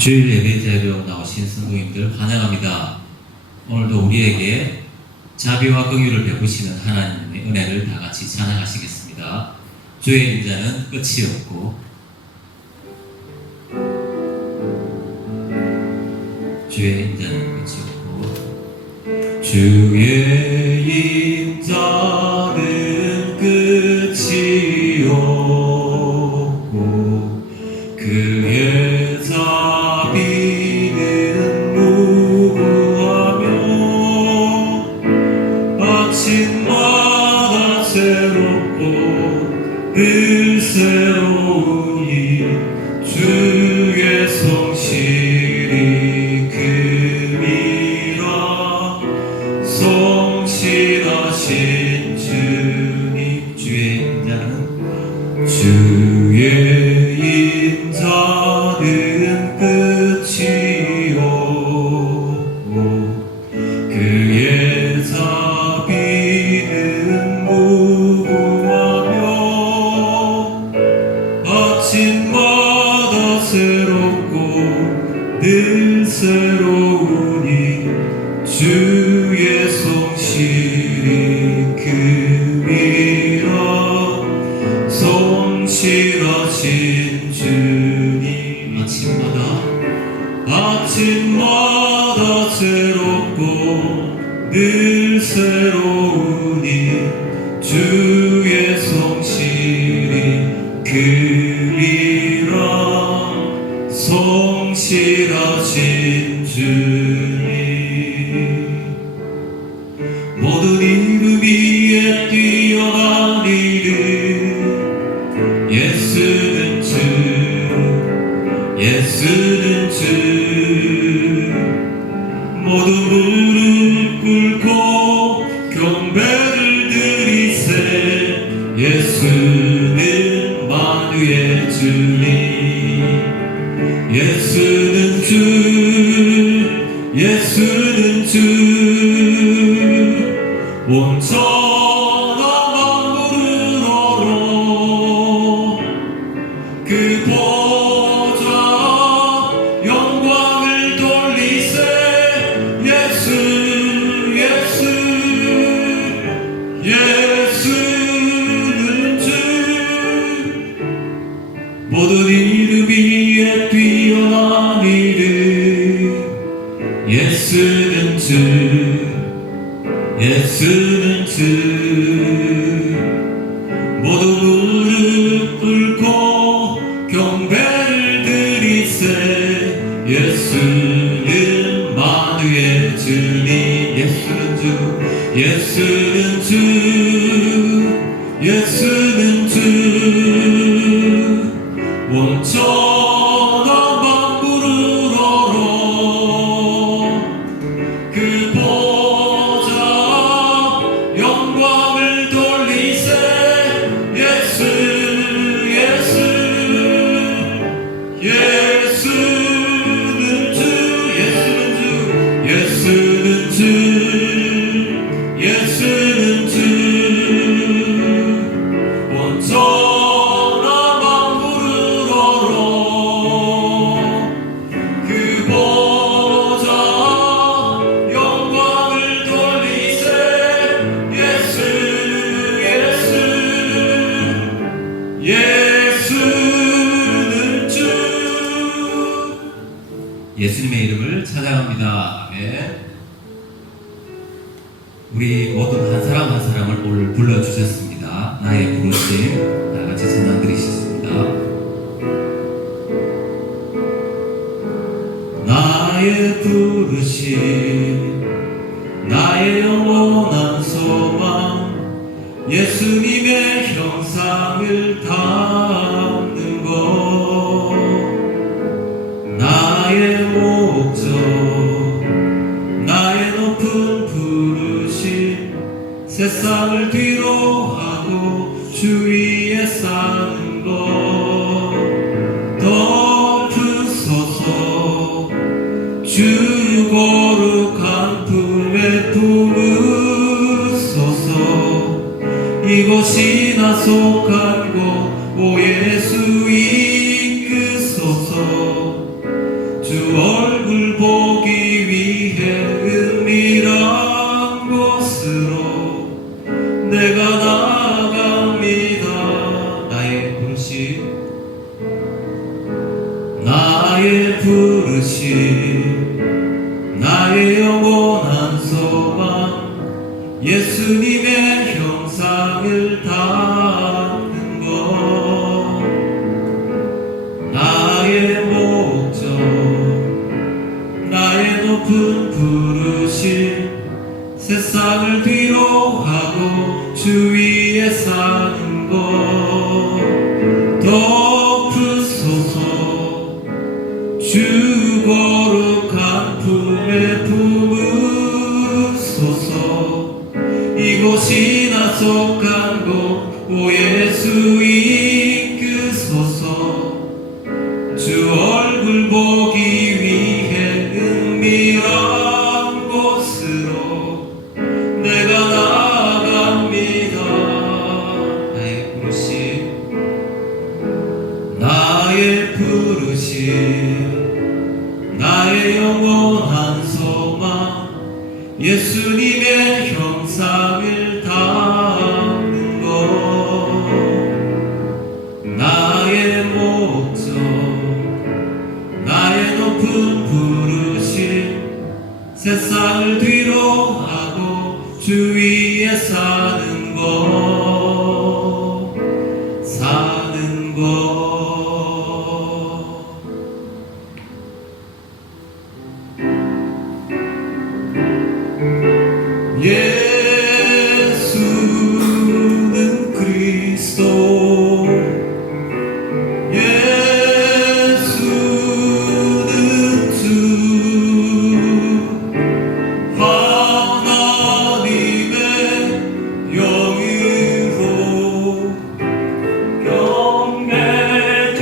주일 예배 자리로 나오신 성도님들 환영합니다. 오늘도 우리에게 자비와 긍휼을 베푸시는 하나님의 은혜를 다 같이 찬양하시겠습니다. 주의 인자는 끝이 없고 주의 인자는 끝이 없고 주의 인자는 끝이 없고 그의 자비는 무궁하며 아침마다 새롭고 늘 새로우니 주의 성실이 금이라. 성실하신 주님, 주의 인자는 끝이 없고 그의 자비는 무궁하며 아침마다 새롭고 늘 새로우니 주의 성실이 금이라. 성실하신 주님, 아침마다 새롭고 늘 새로우니 주의 성실이 금이라. 성실하신 주님, 모든 이름 위에 뛰어난 이름 예수는 주, 예수는 주. 모두 무릎 꿇고 경배를 드리세. 예수는 만유의 주님, 예수는 주, 예수는 주. 온전한 만물을 얼어 그 보좌 영광을 돌리세. 예수, 예수, 예수는 주. 모든 이름 위에 뛰어난 이름 예수는 주, 예수는 주. 모두 무릎 꿇고 경배를 드리세. 예수는 만유의 주님, 예수는 주, 예수는 주, 예수는 주. 온전한 만물을 얼어 그 보좌 영광을 돌리세. 예수, 예수, 예수는 주, 예수는 주, 예수는 주, 예수는 주. 온전한 만물을 얼어 그 보좌 영광을 돌리세. 예수, 예수, 예수는 주. 예수님의 이름을 찬양합니다. 아멘. 우리 모든 한 사람 한 사람을 오늘 불러주셨습니다. 나의 부르심 다같이 찬양 드리셨습니다. 나의 부르심, 나의 영원한 소망, 예수님의 형상을 담는 것. 나의 목적, 나의 높은 부르심, 세상을 뒤로 하고 주 위에 사는 것. 덮으소서 주 거룩한 품에 품으소서. 이곳이 나 속한 곳, 오 예수 이끄소서. 주 부르심 나의 부르심 나의 영원한 소망 예수님의 형상을 닮는 것 나의 목적 나의 높은 부르심 세상을 뒤로 하고 주 위에 사는 것 덮으소서 주 거룩한 품에 품으소서 이곳이 나 속한 곳 오 예수 이끄소서 주 얼굴 보기 위해 은밀한 곳으로 내가 나아갑니다 나의 부르심 나의 부르심 나의 영원한 소망 예수님의 형상을 닮는 것 나의 목적 나의 높은 부르심 세상을 뒤로 하고 주 위에 사는 것 사는 것 예수는 그리스도 예수는 주 하나님의 영으로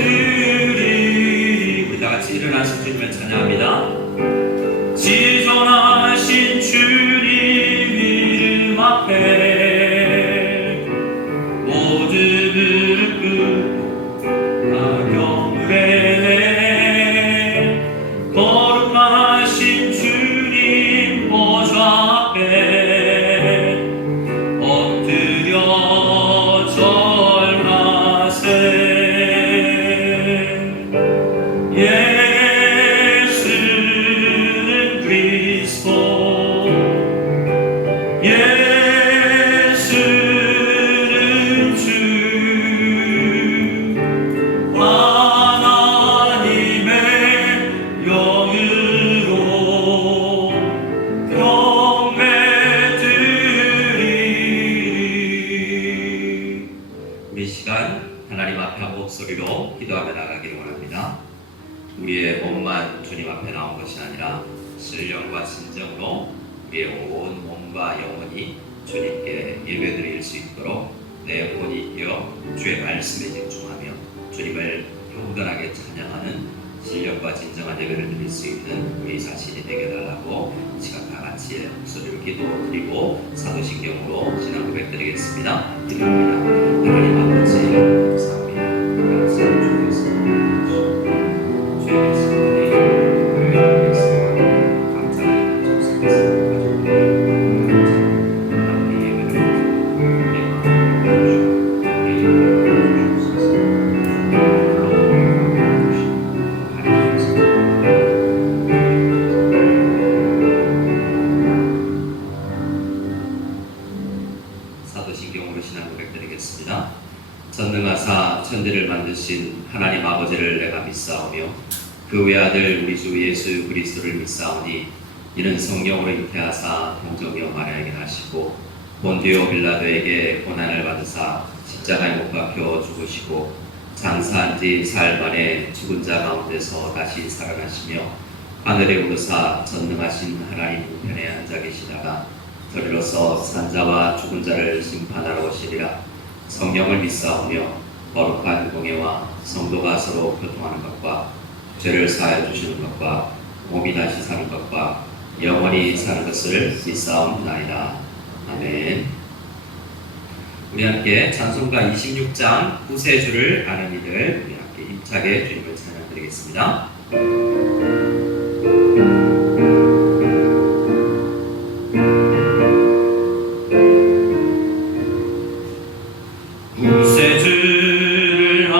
경배드리리 우리 다같이 일어나서 주님을 찬양합니다. 지존하신 주님 이름 앞에 모든 무릎 꿇고 다 경배해 거룩하신 주님 보좌 앞에 엎드려 절하세 예수는 그리스도 예수는 주 하나님의 영으로 경배드리리 우리 시간 하나님 앞에 한 목소리로 기도하며 나가기를 원합니다. 우리의 몸만 주님 앞에 나온 것이 아니라 신령과 진정으로 우리의 온 몸과 영혼이 주님께 예배드릴 수 있도록 내 혼이 뛰어 주의 말씀에 집중하며 주님을 경건하게 찬양하는 신령과 진정한 예배를 드릴 수 있는 우리 자신이 되게 달라고 이 시간 다 같이 목소리로 기도드리고 사도신경으로 신앙 고백드리겠습니다. 기도합니다. 하나님 아버지 감사합니다. 말씀 주께서 주의 말씀들이 교회에서 감사하는 감사하겠습니다. 사도신경으로 신앙 고백드리겠습니다. 전능하사 천지를 만드신 하나님 아버지를 내가 믿사오며 그 외아들 우리 주 예수 그리스도를 믿사오니 이는 성령으로 잉태하사 동정녀 마리아에게 나시고 본디오 빌라도에게 고난을 받으사 십자가에 못 박혀 죽으시고 장사한 지 사흘 만에 죽은 자 가운데서 다시 살아나시며 하늘에 오르사 전능하신 하나님 우편에 앉아 계시다가 저리로서 산자와 죽은 자를 심판하러 오시리라. 성령을 믿사오며 거룩한 공예와 성도가 서로 교통하는 것과 죄를 사하여 주시는 것과 몸이 다시 사는 것과 영원히 사는 것을 믿사옵나이다. 아멘. 우리 함께 찬송가 26장 구세주를 아는 이들 우리 함께 힘차게 주님을 찬양드리겠습니다. 구세주를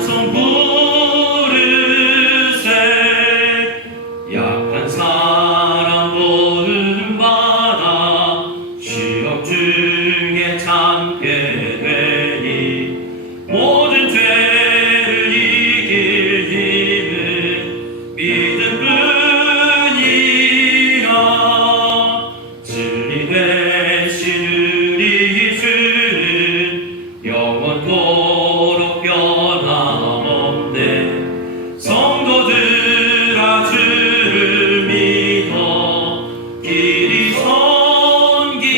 찬송 부르세 약한 사람 도움 받아 시험 중에 참게 되니 모든 죄를 이길 힘은 믿음뿐이라 진리 되신 우리 주는 영원토록 변함없네 성도들아 주를 믿어 길이 섬기세.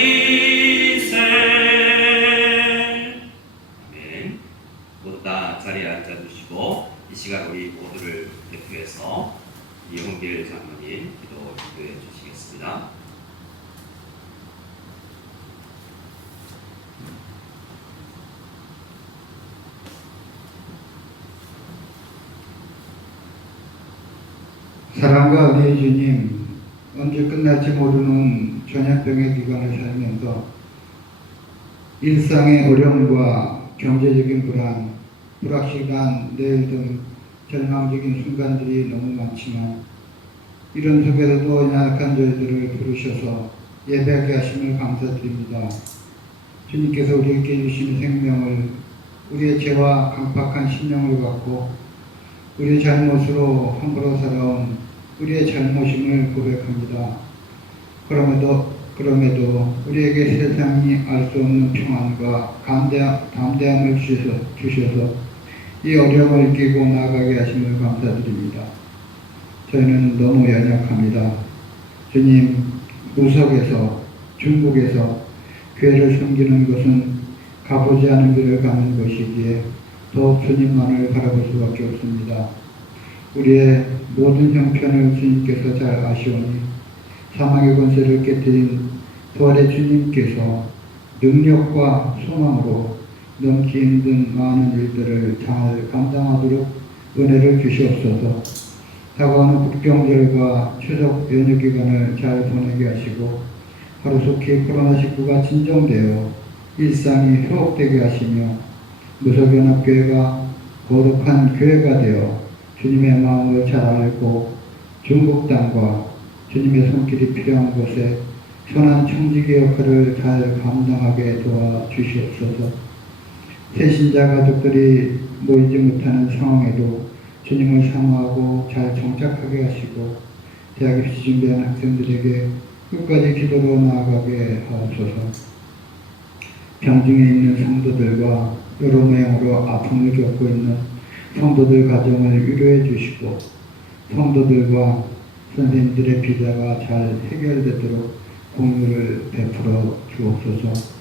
아멘. 모두 다 자리에 앉아주시고 이 시간 우리 모두를 대표해서 이홍길 장로님 기도해 주시겠습니다. 사랑과 은혜의 주님, 언제 끝날지 모르는 전염병의 기간을 살면서 일상의 어려움과 경제적인 불안, 불확실한 내일 등 절망적인 순간들이 너무 많지만 이런 속에서도 연약한 저희들을 부르셔서 예배하게 하심을 감사드립니다. 주님께서 우리에게 주신 생명을 우리의 죄와 강팍한 심령을 갖고 우리의 잘못으로 함부로 살아온 우리의 잘못임을 고백합니다. 그럼에도 우리에게 세상이 알 수 없는 평안과 담대함을 주셔서 이 어려움을 이기고 나아가게 하심을 감사드립니다. 저희는 너무 연약합니다. 주님, 무속에서 중국에서 교회를 섬기는 것은 가보지 않은 길을 가는 것이기에 더욱 주님만을 바라볼 수밖에 없습니다. 우리의 모든 형편을 주님께서 잘 아시오니 사망의 권세를 깨뜨린 부활의 주님께서 능력과 소망으로 넘기 힘든 많은 일들을 잘 감당하도록 은혜를 주시옵소서. 다가오는 국경절과 추석 연휴 기간을 잘 보내게 하시고 하루속히 코로나19가 진정되어 일상이 회복되게 하시며 무속연합교회가 거룩한 교회가 되어 주님의 마음을 잘 알고 중국 땅과 주님의 손길이 필요한 곳에 선한 청지기 역할을 잘 감당하게 도와주시옵소서. 새신자 가족들이 모이지 못하는 상황에도 주님을 사모하고 잘 정착하게 하시고 대학 입시 준비하는 학생들에게 끝까지 기도로 나아가게 하옵소서. 병중에 있는 성도들과 여러 모양으로 아픔을 겪고 있는 성도들 가정을 위로해 주시고 성도들과 선생님들의 비자가 잘 해결되도록 공유를 베풀어 주옵소서.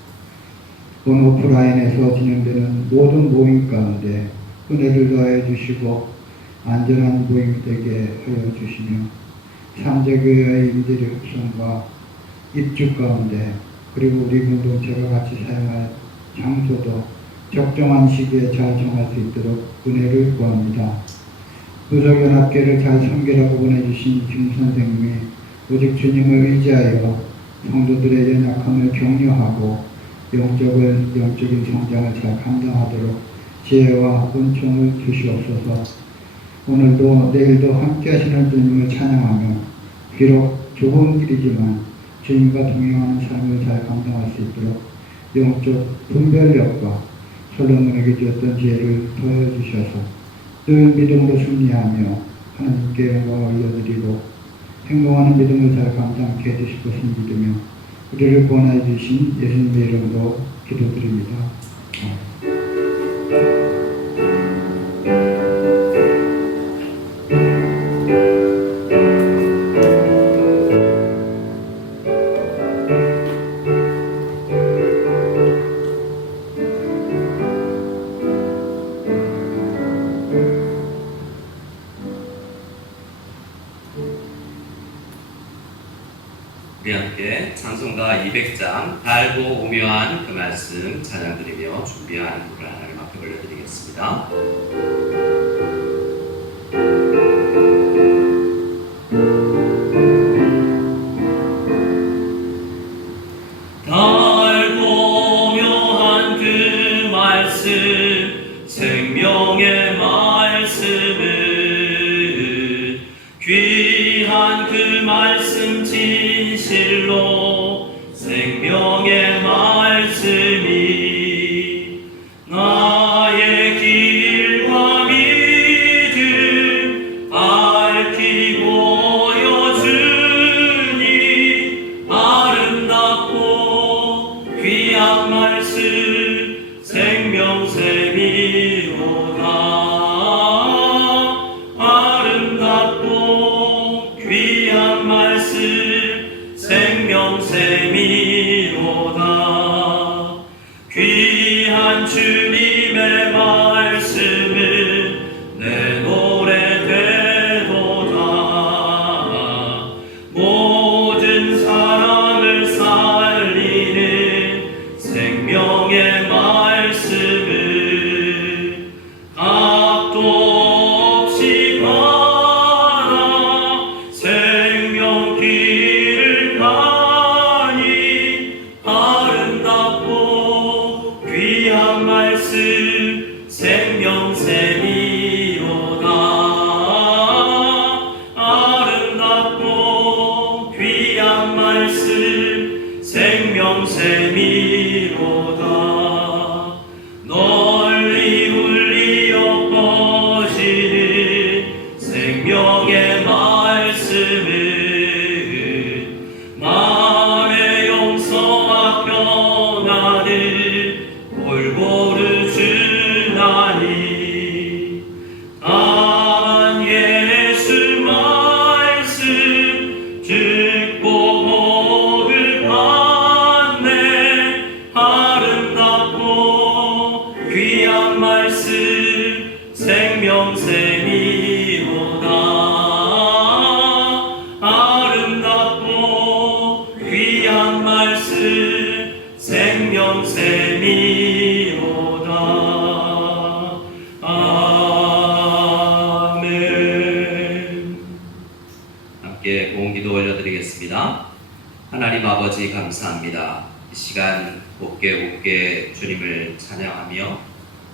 본 오프라인에서 진행되는 모든 모임 가운데 은혜를 더해 주시고 안전한 모임 되게 하여 주시며 삼재교회의 임재리 흡성과 입주 가운데 그리고 우리 공동체가 같이 사용할 장소도 적정한 시기에 잘 정할 수 있도록 은혜를 구합니다. 무속연합교회를 잘 섬기라고 보내주신 김 선생님이 오직 주님을 의지하여 성도들의 연약함을 격려하고 영적인 성장을 잘 감당하도록 지혜와 은총을 주시옵소서. 오늘도 내일도 함께 하시는 주님을 찬양하며 비록 좁은 길이지만 주님과 동행하는 삶을 잘 감당할 수 있도록 영적 분별력과 솔로몬에게 주었던 지혜를 더해 주셔서 늘 믿음으로 승리하며 하나님께 영광을 올려드리고 행동하는 믿음을 잘 감당케 해주실 것을 믿으며 우리를 구원해 주신 예수님의 이름으로 기도드립니다. 우리 함께 찬송가 200장 달고 오묘한 그 말씀 찬양드리며 준비한 노래 하나님 앞에 올려드리겠습니다. 달고 오묘한 그 말씀 생명의 말 생명의 말씀이 나의 길과 믿음 밝히 보여주니 아름답고 귀한 말씀 생명샘이로다. 아름답고 귀한 말씀 생명샘이로다. 귀한 주님의 말씀은 내 노래 되도다. 모든 사람을 살리는 생명의 말씀은 값도 없이 받아 생명 길을 가니 아름답고 귀한 말씀 생명샘이로다. 아름답고 귀한 말씀 생명샘이로다. 널리 울리어 퍼지는 생명의 말씀은 마음의 용서와 평안을 골고루 주나니 다만 예수 말씀 듣고 복을 받네. 아름답고 귀한 말씀 생명샘이로다. 아름답고 귀한 말씀 생명샘이로다. 아멘. 함께 고음기도 올려드리겠습니다. 하나님 아버지 감사합니다. 이 시간 곱게 주님을 찬양하며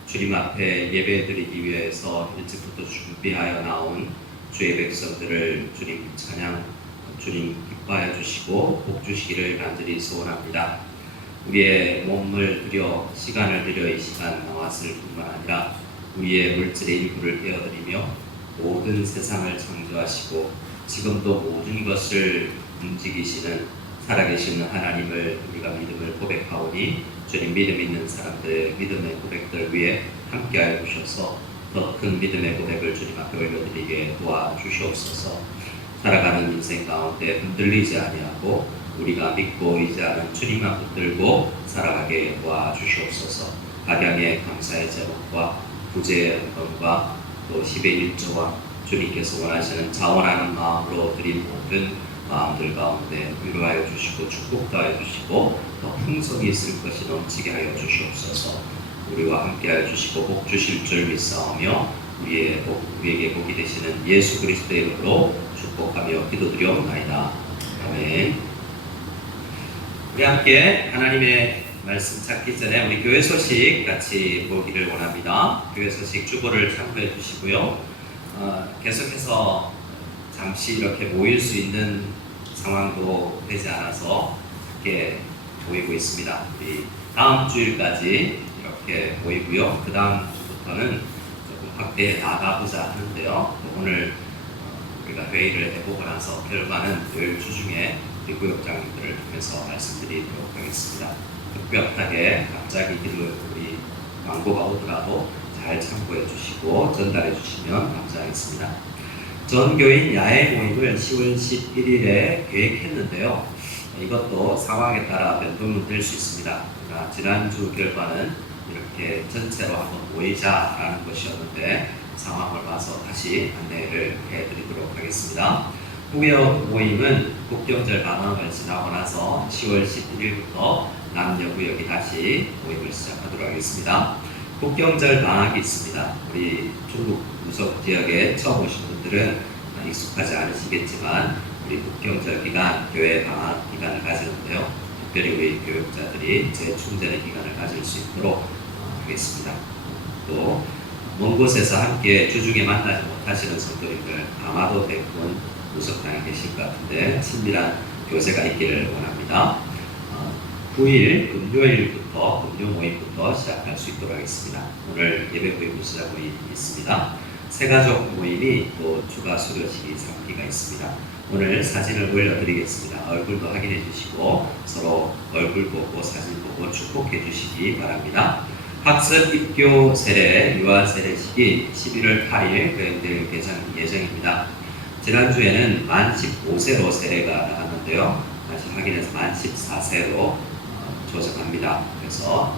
주님 앞에 예배드리기 위해서 일찍부터 준비하여 나온 주의 백성들을 주님 찬양, 주님 기뻐하여 주시고 복 주시기를 간절히 소원합니다. 우리의 몸을 들여 시간을 들여 이 시간 나왔을 뿐만 아니라 우리의 물질의 일부를 깨어드리며 모든 세상을 창조하시고 지금도 모든 것을 움직이시는 살아계시는 하나님을 우리가 믿음을 고백하오니 주님 믿음 있는 사람들 믿음의 고백들 위에 함께하여 주셔서 더 큰 믿음의 고백을 주님 앞에 올려드리게 도와주시옵소서. 살아가는 인생 가운데 흔들리지 아니하고 우리가 믿고 의지하는 주님만 붙들고 살아가게 도와주시옵소서. 가량의 감사의 제목과 구제의 헌금과 또 10의 1조와 주님께서 원하시는 자원하는 마음으로 드린 모든 마음들 가운데 위로하여 주시고 축복도 하여 주시고 더 풍성이 있을 것이 넘치게 하여 주시옵소서. 우리와 함께하여 주시고 복 주실 줄 믿사오며 우리에게 복이 되시는 예수 그리스도의 이름으로 축복하며 기도드리옵나이다. 아멘. 우리 함께 하나님의 말씀 찾기 전에 우리 교회 소식 같이 보기를 원합니다. 교회 소식 주보를 참고해 주시고요. 계속해서 잠시 이렇게 모일 수 있는 상황도 되지 않아서 이렇게 모이고 있습니다. 우리 다음 주일까지 이렇게 모이고요. 그 다음 주부터는 조금 확대해 나가보자 하는데요. 오늘 우리가 회의를 해보고 나서 결과는 늘 주중에 우리 구역장님들을 통해서 말씀드리도록 하겠습니다. 급격하게 갑자기 우리 광고가 오더라도 잘 참고해 주시고 전달해 주시면 감사하겠습니다. 전교인 야외 모임을 10월 11일에 계획했는데요. 이것도 상황에 따라 변동은 될 수 있습니다. 지난주 결과는 이렇게 전체로 한번 모이자라는 것이었는데 상황을 봐서 다시 안내를 해드리도록 하겠습니다. 구역 모임은 국경절 방학을 지나고 나서 10월 11일부터 남녀구역이 다시 모임을 시작하도록 하겠습니다. 국경절 방학이 있습니다. 우리 중국 무속 지역에 처음 오신 분들은 익숙하지 않으시겠지만 우리 국경절 기간, 교회 방학 기간을 가지는데요. 특별히 우리 교육자들이 재충전의 기간을 가질 수 있도록 하겠습니다. 또 먼 곳에서 함께 주중에 만나지 못하시는 성도님들 아마도 대부분 무속당에 계실 것 같은데 친밀한 교제가 있기를 원합니다. 9일 금요일부터 금요 모임부터 시작할 수 있도록 하겠습니다. 오늘 예배 모임 시작이 있습니다. 새가족 모임이 또 추가 수료식이 3기가 있습니다. 오늘 사진을 올려드리겠습니다. 얼굴도 확인해 주시고 서로 얼굴 보고 사진 보고 축복해 주시기 바랍니다. 학습 입교 세례 유아 세례식이 11월 8일 교회들 개장 예정입니다. 지난주에는 만 15세로 세례가 나갔는데요. 다시 확인해서 만 14세로 조정합니다. 그래서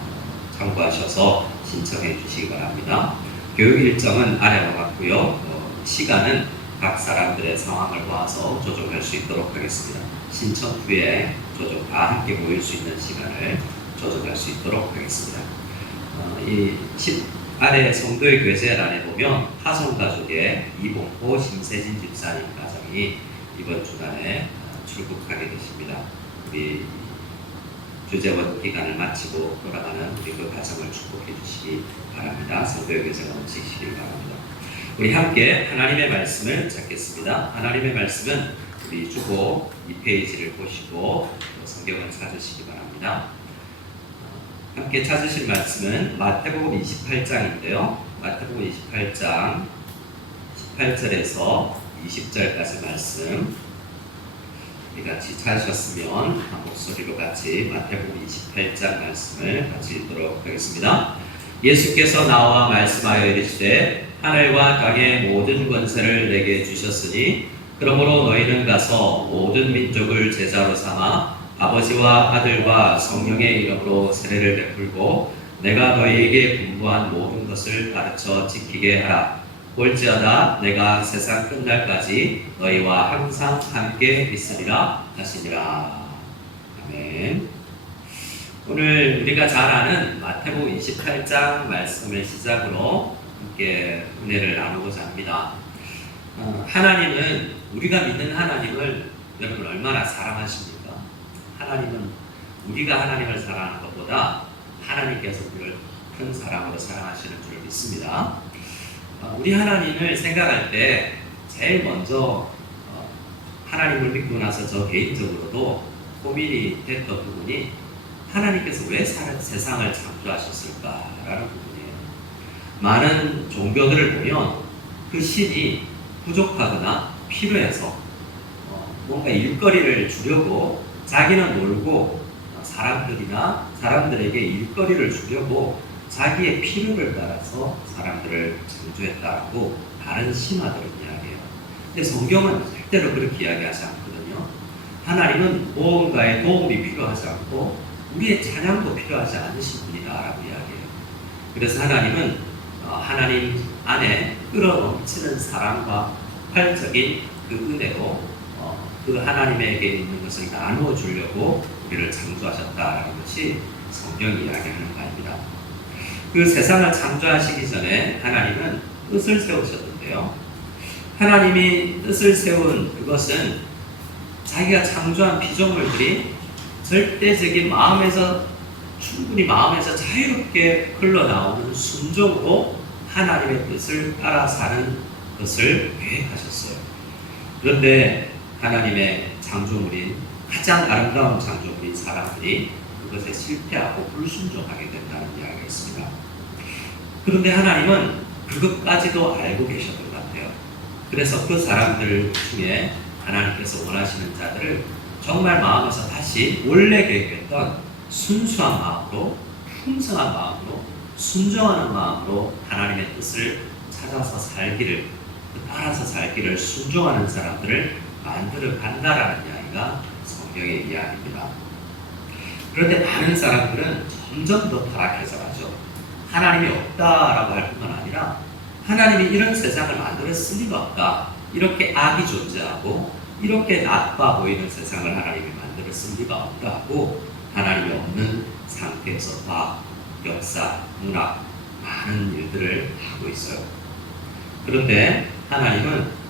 참고하셔서 신청해 주시기 바랍니다. 교육 일정은 아래와 같고요. 시간은 각 사람들의 상황을 보아서 조정할 수 있도록 하겠습니다. 신청 후에 다 함께 모일 수 있는 시간을 조정할 수 있도록 하겠습니다. 아래 성도의 교제란에 보면 파송가족의 이봉호 심세진 집사님 가정이 이번 주간에 출국하게 되십니다. 우리 주재원 기간을 마치고 돌아가는 우리 그 가정을 축복해 주시기 바랍니다. 성도의 교제가 넘치시길 바랍니다. 우리 함께 하나님의 말씀을 찾겠습니다. 하나님의 말씀은 우리 주보 2페이지를 보시고 성경을 찾으시기 바랍니다. 함께 찾으실 말씀은 마태복음 28장인데요. 마태복음 28장 18절에서 20절까지 말씀 우리 같이 찾으셨으면 한 목소리로 같이 마태복음 28장 말씀을 같이 읽도록 하겠습니다. 예수께서 나와 말씀하여 이르시되 하늘과 땅의 모든 권세를 내게 주셨으니 그러므로 너희는 가서 모든 민족을 제자로 삼아 아버지와 아들과 성령의 이름으로 세례를 베풀고 내가 너희에게 분부한 모든 것을 가르쳐 지키게 하라. 볼지어다 내가 세상 끝날까지 너희와 항상 함께 있으리라 하시니라. 아멘. 오늘 우리가 잘 아는 마태복음 28장 말씀을 시작으로 함께 은혜를 나누고자 합니다. 하나님은 우리가 믿는 하나님을 여러분 얼마나 사랑하십니까? 하나님은 우리가 하나님을 사랑하는 것보다 하나님께서 우리를 큰 사랑으로 사랑하시는 줄 믿습니다. 우리 하나님을 생각할 때 제일 먼저 하나님을 믿고 나서 저 개인적으로도 고민이 됐던 부분이 하나님께서 왜 세상을 창조하셨을까라는 부분이에요. 많은 종교들을 보면 그 신이 부족하거나 필요해서 뭔가 일거리를 주려고 자기는 놀고 사람들에게 일거리를 주려고 자기의 필요를 따라서 사람들을 창조했다고 다른 신화들은 이야기해요. 근데 성경은 절대로 그렇게 이야기하지 않거든요. 하나님은 무언가의 도움이 필요하지 않고 우리의 찬양도 필요하지 않으신 분이다라고 이야기해요. 그래서 하나님은 하나님 안에 끌어넘치는 사랑과 활적인 그 은혜로 그 하나님에게 있는 것을 나누어 주려고 우리를 창조하셨다라는 것이 성경이 이야기하는 바입니다. 그 세상을 창조하시기 전에 하나님은 뜻을 세우셨는데요. 하나님이 뜻을 세운 그것은 자기가 창조한 피조물들이 절대적인 충분히 마음에서 자유롭게 흘러나오는 순종으로 하나님의 뜻을 따라 사는 것을 계획하셨어요. 그런데 하나님의 창조물인 가장 아름다운 창조물인 사람들이 그것에 실패하고 불순종하게 된다는 이야기가 있습니다. 그런데 하나님은 그것까지도 알고 계셨던 것 같아요. 그래서 그 사람들 중에 하나님께서 원하시는 자들을 정말 마음에서 다시 원래 계획했던 순수한 마음으로, 풍성한 마음으로, 순종하는 마음으로 하나님의 뜻을 찾아서 살기를, 따라서 살기를 순종하는 사람들을 만들어 간다라는 이야기가 성경의 이야기입니다. 그런데 많은 사람들은 점점 더 타락해서 가죠. 하나님이 없다라고 할 뿐만 아니라 하나님이 이런 세상을 만들었을 리가 없다. 이렇게 악이 존재하고 이렇게 나빠 보이는 세상을 하나님이 만들었을 리가 없다고 하나님이 없는 상태에서 과학, 역사, 문학 많은 일들을 하고 있어요. 그런데 하나님은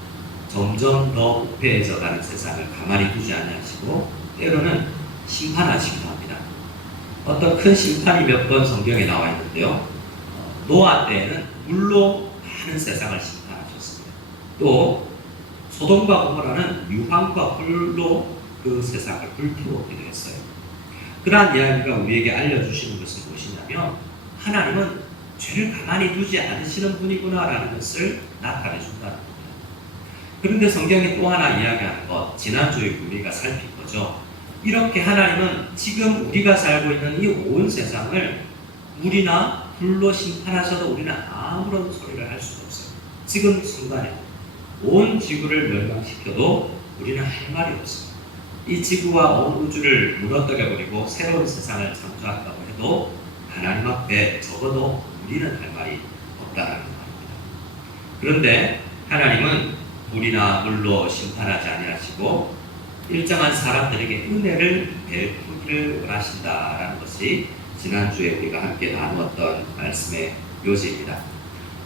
점점 더 부패해져가는 세상을 가만히 두지 아니하시고 때로는 심판하시기도 합니다. 어떤 큰 심판이 몇 번 성경에 나와 있는데요. 노아 때에는 물로 많은 세상을 심판하셨습니다. 또 소돔과 고모라는 유황과 불로 그 세상을 불태우기도 했어요. 그러한 이야기가 우리에게 알려주시는 것은 무엇이냐면 하나님은 죄를 가만히 두지 않으시는 분이구나라는 것을 나타내 준다는 겁니다. 그런데 성경이 또 하나 이야기하는 것, 지난주에 우리가 살핀 거죠. 이렇게 하나님은 지금 우리가 살고 있는 이 온 세상을 물이나 불로 심판하셔도 우리는 아무런 소리를 할 수가 없어요. 지금 순간에 온 지구를 멸망시켜도 우리는 할 말이 없어요. 이 지구와 온 우주를 무너뜨려버리고 새로운 세상을 창조한다고 해도 하나님 앞에 적어도 우리는 할 말이 없다는 겁니다. 그런데 하나님은 물이나 물로 심판하지 아니하시고 일정한 사람들에게 은혜를 베푸기를 원하신다라는 것이 지난주에 우리가 함께 나누었던 말씀의 요지입니다.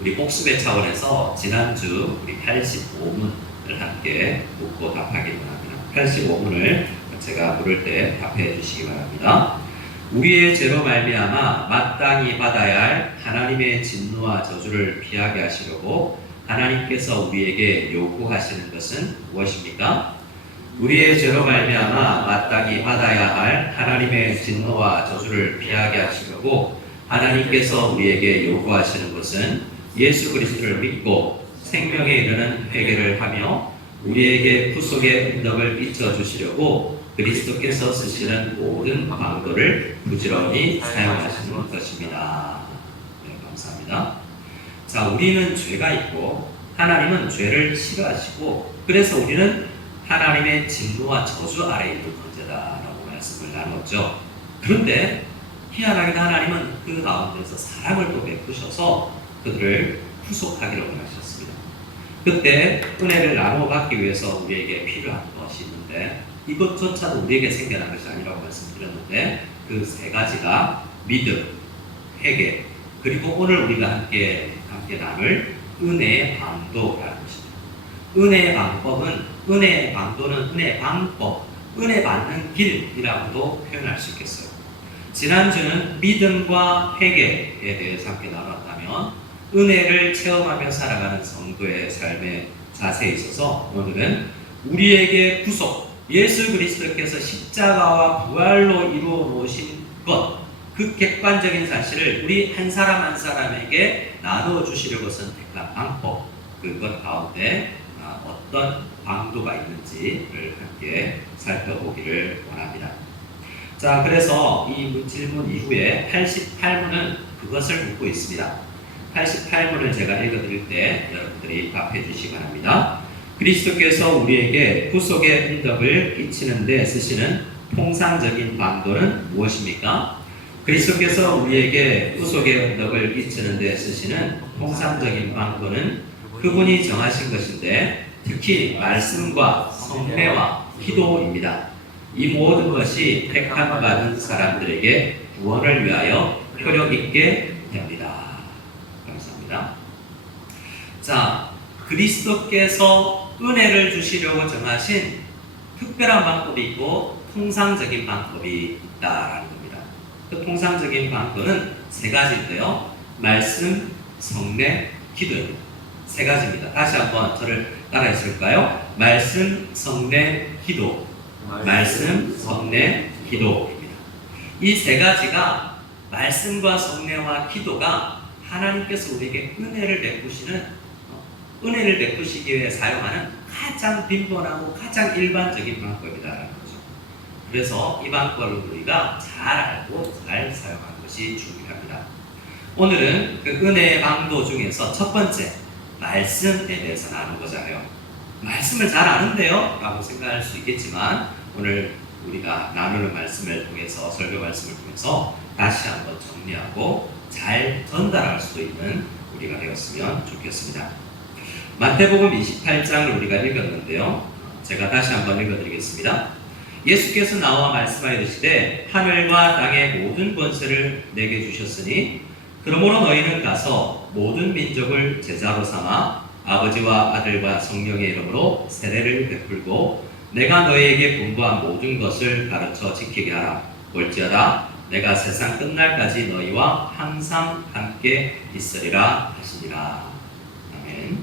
우리 복습의 차원에서 지난주 우리 85문을 함께 묻고 답하기를 원합니다. 85문을 제가 물을 때 답해 주시기 바랍니다. 우리의 죄로 말미암아 마땅히 받아야 할 하나님의 진노와 저주를 피하게 하시려고 하나님께서 우리에게 요구하시는 것은 무엇입니까? 우리의 죄로 말미암아 마땅히 받아야 할 하나님의 진노와 저주를 피하게 하시려고 하나님께서 우리에게 요구하시는 것은 예수 그리스도를 믿고 생명에 이르는 회개를 하며 우리에게 구속의 은덕을 끼쳐 주시려고 그리스도께서 쓰시는 모든 방도를 부지런히 사용하시는 것입니다. 네, 감사합니다. 자, 우리는 죄가 있고 하나님은 죄를 싫어하시고 그래서 우리는 하나님의 진노와 저주 아래에 있는 존재다라고 말씀을 나눴죠. 그런데 희한하게 하나님은 그 가운데서 사랑을 또 베푸셔서 그들을 구속하기를 원하셨습니다. 그때 은혜를 나눠받기 위해서 우리에게 필요한 것이 있는데 이것조차도 우리에게 생겨난 것이 아니라고 말씀드렸는데 그 세 가지가 믿음, 회개, 그리고 오늘 우리가 함께 나눌 은혜의 방도라는 것입니다. 은혜의 방법은 은혜의 방도는 은혜의 방법, 은혜 받는 길이라고도 표현할 수 있겠어요. 지난주는 믿음과 회개에 대해서 함께 나눴다면 은혜를 체험하며 살아가는 성도의 삶의 자세에 있어서 오늘은 우리에게 구속, 예수 그리스도께서 십자가와 부활로 이루어 놓으신 것, 그 객관적인 사실을 우리 한 사람 한 사람에게 나누어 주시려고 선택한 방법, 그것 가운데 어떤 방도가 있는지를 함께 살펴보기를 원합니다. 자, 그래서 이 질문 이후에 88문은 그것을 묻고 있습니다. 88문을 제가 읽어드릴 때 여러분들이 답해 주시기 바랍니다. 그리스도께서 우리에게 구속의 은덕을 끼치는 데 쓰시는 통상적인 방도는 무엇입니까? 그리스도께서 우리에게 구속의 은덕을 끼치는 데 쓰시는 통상적인 방도는 그분이 정하신 것인데 특히 말씀과 성례와 기도입니다. 이 모든 것이 택함받은 사람들에게 구원을 위하여 효력 있게 됩니다. 감사합니다. 자, 그리스도께서 은혜를 주시려고 정하신 특별한 방법이 있고 통상적인 방법이 있다라는 겁니다. 그 통상적인 방법은 세 가지인데요. 말씀, 성례, 기도입니다. 세 가지입니다. 다시 한번 저를 따라해 줄까요? 말씀, 성례, 기도. 말씀, 성례, 기도입니다. 이 세 가지가 말씀과 성례와 기도가 하나님께서 우리에게 은혜를 베푸시기 위해 사용하는 가장 빈번하고 가장 일반적인 방법이다라는 거죠. 그래서 이 방법을 우리가 잘 알고 잘 사용하는 것이 중요합니다. 오늘은 그 은혜의 방도 중에서 첫 번째 말씀에 대해서 나누고자 해요. 말씀을 잘 아는데요? 라고 생각할 수 있겠지만 오늘 우리가 나누는 말씀을 통해서 설교 말씀을 통해서 다시 한번 정리하고 잘 전달할 수 있는 우리가 되었으면 좋겠습니다. 마태복음 28장을 우리가 읽었는데요. 제가 다시 한번 읽어드리겠습니다. 예수께서 나와 말씀하여 이르시되 하늘과 땅의 모든 권세를 내게 주셨으니 그러므로 너희는 가서 모든 민족을 제자로 삼아 아버지와 아들과 성령의 이름으로 세례를 베풀고 내가 너희에게 분부한 모든 것을 가르쳐 지키게 하라. 볼지어다 내가 세상 끝날까지 너희와 항상 함께 있으리라 하시니라. 아멘.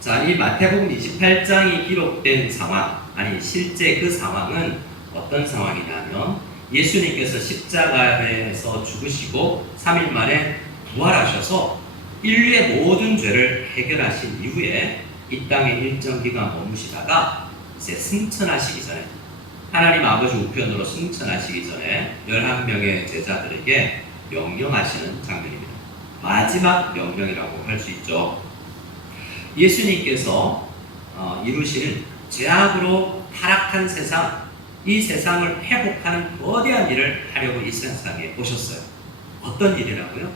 자, 이 마태복음 28장이 기록된 상황, 아니 실제 그 상황은 어떤 상황이냐면 예수님께서 십자가에서 죽으시고 3일 만에 부활하셔서 인류의 모든 죄를 해결하신 이후에 이 땅에 일정 기간 머무시다가 이제 승천하시기 전에, 하나님 아버지 우편으로 승천하시기 전에 11명의 제자들에게 명령하시는 장면입니다. 마지막 명령이라고 할 수 있죠. 예수님께서 이루시는 죄악으로 타락한 세상, 이 세상을 회복하는 거대한 일을 하려고 이 세상에 오셨어요. 어떤 일이라고요?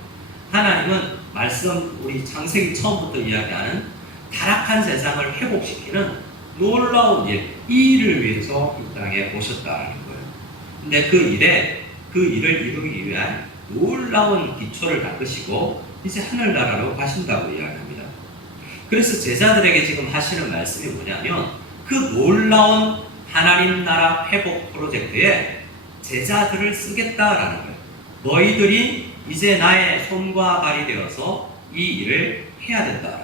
하나님은 말씀, 우리 창세기 처음부터 이야기하는 타락한 세상을 회복시키는 놀라운 일, 이 일을 위해서 이 땅에 오셨다는 거예요. 근데 그 일을 이루기 위한 놀라운 기초를 닦으시고 이제 하늘나라로 가신다고 이야기합니다. 그래서 제자들에게 지금 하시는 말씀이 뭐냐면, 그 놀라운 하나님 나라 회복 프로젝트에 제자들을 쓰겠다라는 거예요. 너희들이 이제 나의 손과 발이 되어서 이 일을 해야 된다.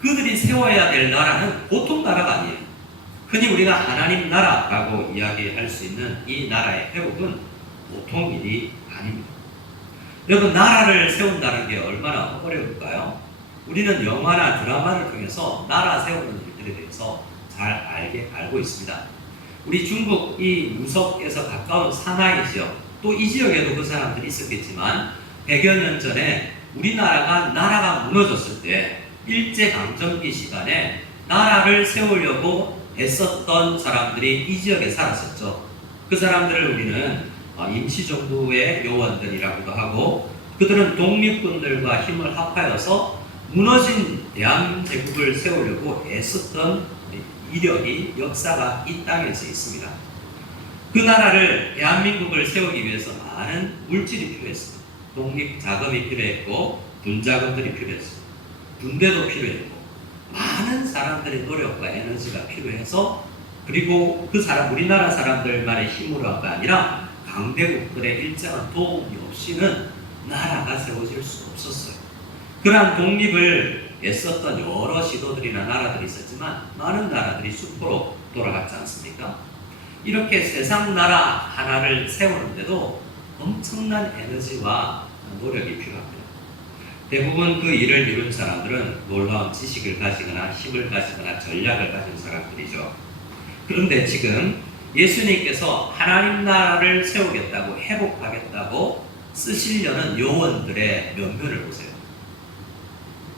그들이 세워야 될 나라는 보통 나라가 아니에요. 흔히 우리가 하나님 나라라고 이야기할 수 있는 이 나라의 회복은 보통 일이 아닙니다. 여러분, 나라를 세운다는 게 얼마나 어려울까요? 우리는 영화나 드라마를 통해서 나라 세우는 일들에 대해서 잘 알고 있습니다. 우리 중국 이 무석에서 가까운 상하이 지역, 또 이 지역에도 그 사람들이 있었겠지만 100여 년 전에 나라가 무너졌을 때 일제강점기 시간에 나라를 세우려고 애썼던 사람들이 이 지역에 살았었죠. 그 사람들을 우리는 임시정부의 요원들이라고도 하고, 그들은 독립군들과 힘을 합하여서 무너진 대한제국을 세우려고 애썼던 이력이, 역사가 이 땅에서 있습니다. 그 나라를, 대한민국을 세우기 위해서 많은 물질이 필요했습니다. 독립자금이 필요했고, 군자금들이 필요했습니다. 군대도 필요했고, 많은 사람들의 노력과 에너지가 필요해서, 그리고 우리나라 사람들만의 힘으로가 아니라 강대국들의 일정한 도움이 없이는 나라가 세워질 수 없었어요. 그러한 독립을 애썼던 여러 시도들이나 나라들이 있었지만 많은 나라들이 숲으로 돌아갔지 않습니까? 이렇게 세상 나라 하나를 세우는데도 엄청난 에너지와 노력이 필요합니다. 대부분 그 일을 이룬 사람들은 놀라운 지식을 가지거나 힘을 가지거나 전략을 가진 사람들이죠. 그런데 지금 예수님께서 하나님 나라를 세우겠다고, 회복하겠다고 쓰시려는 요원들의 면면을 보세요.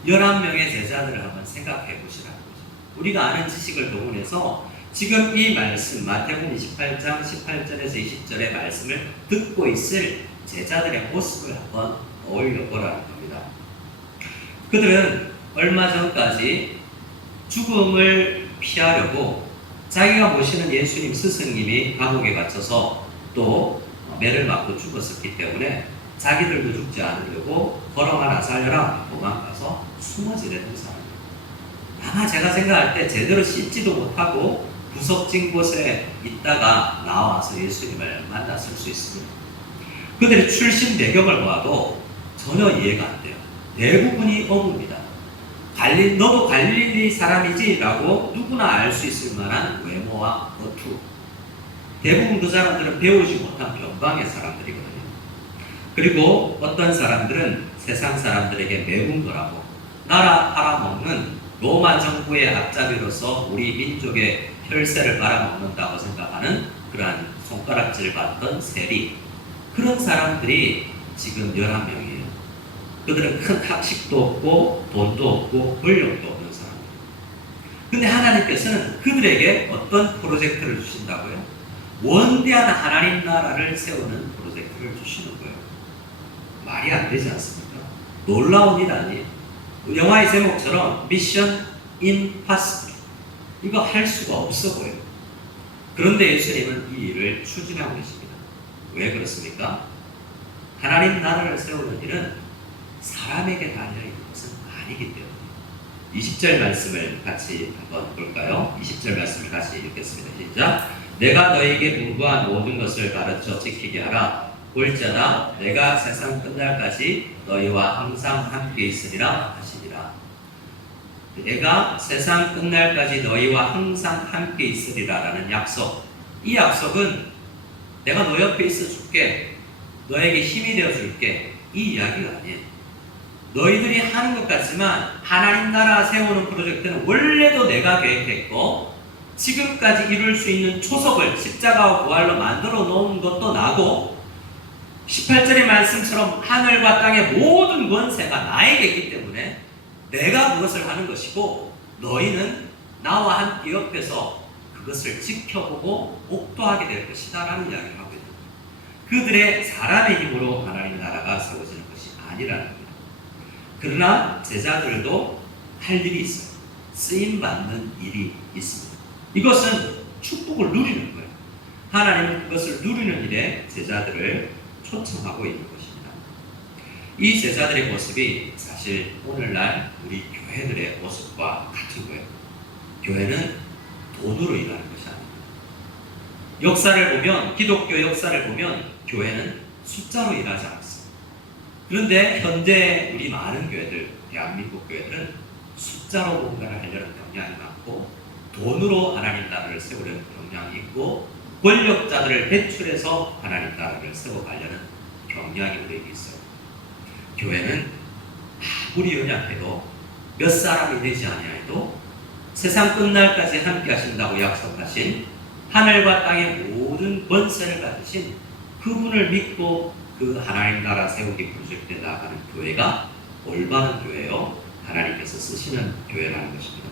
11명의 제자들을 한번 생각해 보시라는 거죠. 우리가 아는 지식을 동원해서 지금 이 말씀, 마태복음 28장 18절에서 20절의 말씀을 듣고 있을 제자들의 모습을 한번 어울려 보라는 겁니다. 그들은 얼마 전까지 죽음을 피하려고 자기가 모시는 예수님 스승님이 감옥에 갇혀서 또 매를 맞고 죽었었기 때문에 자기들도 죽지 않으려고 걸어 하나 살려라 도망가서 숨어 지내는 사람이에요. 아마 제가 생각할 때 제대로 씻지도 못하고 구석진 곳에 있다가 나와서 예수님을 만났을 수 있습니다. 그들의 출신 배경을 봐도 전혀 이해가 안 돼요. 대부분이 어부입니다. 너도 갈릴리 사람이지? 라고 누구나 알 수 있을 만한 외모와 어투. 대부분 그 사람들은 배우지 못한 변방의 사람들이거든요. 그리고 어떤 사람들은 세상 사람들에게 매군 거라고, 나라 팔아먹는 로마 정부의 앞잡이로서 우리 민족의 혈세를 말아먹는다고 생각하는 그러한 손가락질 받던 세리, 그런 사람들이 지금 11명이에요. 그들은 큰 학식도 없고 돈도 없고 권력도 없는 사람이에요. 근데 하나님께서는 그들에게 어떤 프로젝트를 주신다고요? 원대한 하나님 나라를 세우는 프로젝트를 주시는 거예요. 말이 안 되지 않습니까? 놀라운 일 아니에요. 영화의 제목처럼 미션 임파서블, 이거 할 수가 없어 보여요. 그런데 예수님은 이 일을 추진하고 계십니다. 왜 그렇습니까? 하나님 나라를 세우는 일은 사람에게 달려있는 것은 아니기 때문에. 20절 말씀을 같이 한번 볼까요? 20절 말씀을 같이 읽겠습니다. 시작. 내가 너에게 분부한 모든 것을 가르쳐 지키게 하라. 볼지어다 내가 세상 끝날까지 너희와 항상 함께 있으리라 하시니라. 내가 세상 끝날까지 너희와 항상 함께 있으리라 라는 약속, 이 약속은 내가 너 옆에 있어 줄게, 너에게 힘이 되어 줄게, 이 이야기가 아니에요. 너희들이 하는 것 같지만 하나님 나라 세우는 프로젝트는 원래도 내가 계획했고 지금까지 이룰 수 있는 초석을 십자가와 부활로 만들어 놓은 것도 나고 18절의 말씀처럼 하늘과 땅의 모든 권세가 나에게 있기 때문에 내가 그것을 하는 것이고 너희는 나와 함께 옆에서 그것을 지켜보고 목도하게 될 것이다 라는 이야기를 하고 있는 거예요. 그들의 사람의 힘으로 하나님 나라가 세워지는 것이 아니라는 거예요. 그러나 제자들도 할 일이 있어요. 쓰임받는 일이 있습니다. 이것은 축복을 누리는 거예요. 하나님은 그것을 누리는 일에 제자들을 초청하고 있는 것입니다. 이 제자들의 모습이 사실 오늘날 우리 교회들의 모습과 같은 거예요. 교회는 돈으로 일하는 것이 아닙니다. 역사를 보면, 기독교 역사를 보면 교회는 숫자로 일하지 않습니다. 그런데 현재 우리 많은 교회들, 대한민국 교회들은 숫자로 뭔가를 하려는 경향이 많고 돈으로 하나님 나라를 세우려는 경향이 있고 권력자들을 배출해서 하나님 나라를 세워가려는 경향이 우리에게 있어요. 교회는 아무리 연약해도 몇 사람이 되지 아니하여도 세상 끝날까지 함께 하신다고 약속하신 하늘과 땅의 모든 권세를 가지신 그분을 믿고 그 하나님 나라 세우기 프로젝트에 나아가는 교회가 올바른 교회요, 하나님께서 쓰시는 교회라는 것입니다.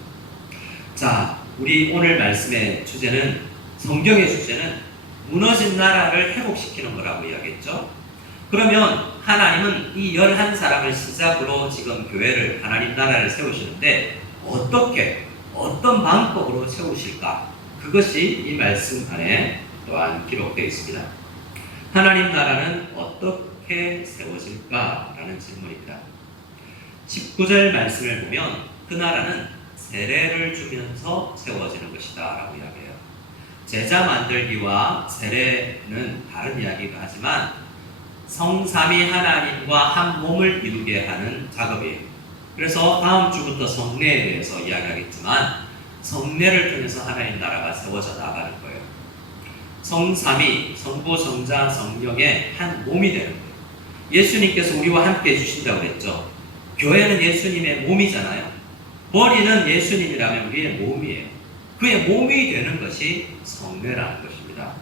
자, 우리 오늘 말씀의 주제는, 성경의 주제는 무너진 나라를 회복시키는 거라고 이야기했죠. 그러면 하나님은 이 11사람을 시작으로 지금 교회를, 하나님 나라를 세우시는데 어떻게, 어떤 방법으로 세우실까? 그것이 이 말씀 안에 또한 기록되어 있습니다. 하나님 나라는 어떻게 세워질까라는 질문입니다. 19절 말씀을 보면 그 나라는 세례를 주면서 세워지는 것이다 라고 이야기해요. 제자 만들기와 세례는 다른 이야기가 하지만 성삼위 하나님과 한 몸을 이루게 하는 작업이에요. 그래서 다음 주부터 성례에 대해서 이야기하겠지만 성례를 통해서 하나님 나라가 세워져 나가는 거예요. 성삼위, 성부, 성자, 성령의 한 몸이 되는 거예요. 예수님께서 우리와 함께 해주신다고 그랬죠. 교회는 예수님의 몸이잖아요. 머리는 예수님이라면 우리의 몸이에요. 그의 몸이 되는 것이 성례라는 것입니다.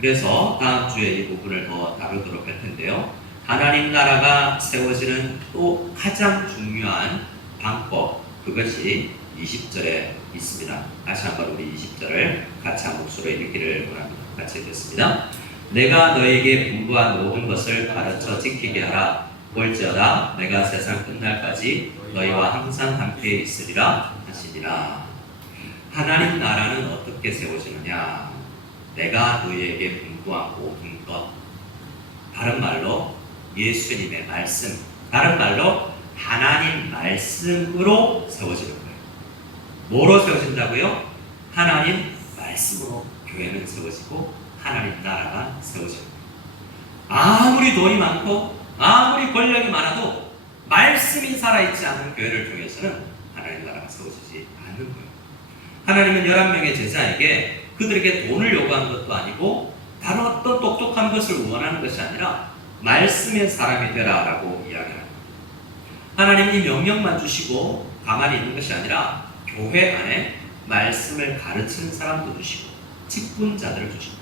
그래서 다음 주에 이 부분을 더 다루도록 할 텐데요. 하나님 나라가 세워지는 또 가장 중요한 방법, 그것이 20절에 있습니다. 다시 한번 우리 20절을 같이 한 목소리로 읽기를 원합니다. 같이 읽겠습니다. 내가 너에게 분부한 모든 것을 가르쳐 지키게 하라. 볼지어다 내가 세상 끝날까지 너희와 항상 함께 있으리라 하시니라. 하나님 나라는 어떻게 세워지느냐? 내가 너희에게 분부한 모든 것, 다른 말로 예수님의 말씀, 다른 말로 하나님 말씀으로 세워지는 거예요. 뭐로 세워진다고요? 하나님 말씀으로 교회는 세워지고 하나님 나라가 세워지는 거예요. 아무리 돈이 많고 아무리 권력이 많아도 말씀이 살아있지 않은 교회를 통해서는 하나님 나라가 세워지지 않는 거예요. 하나님은 11명의 제자에게 그들에게 돈을 요구한 것도 아니고 다른 어떤 똑똑한 것을 원하는 것이 아니라 말씀의 사람이 되라 라고 이야기합니다. 하나님은 이 명령만 주시고 가만히 있는 것이 아니라 교회 안에 말씀을 가르치는 사람도 주시고 직분자들을 주시고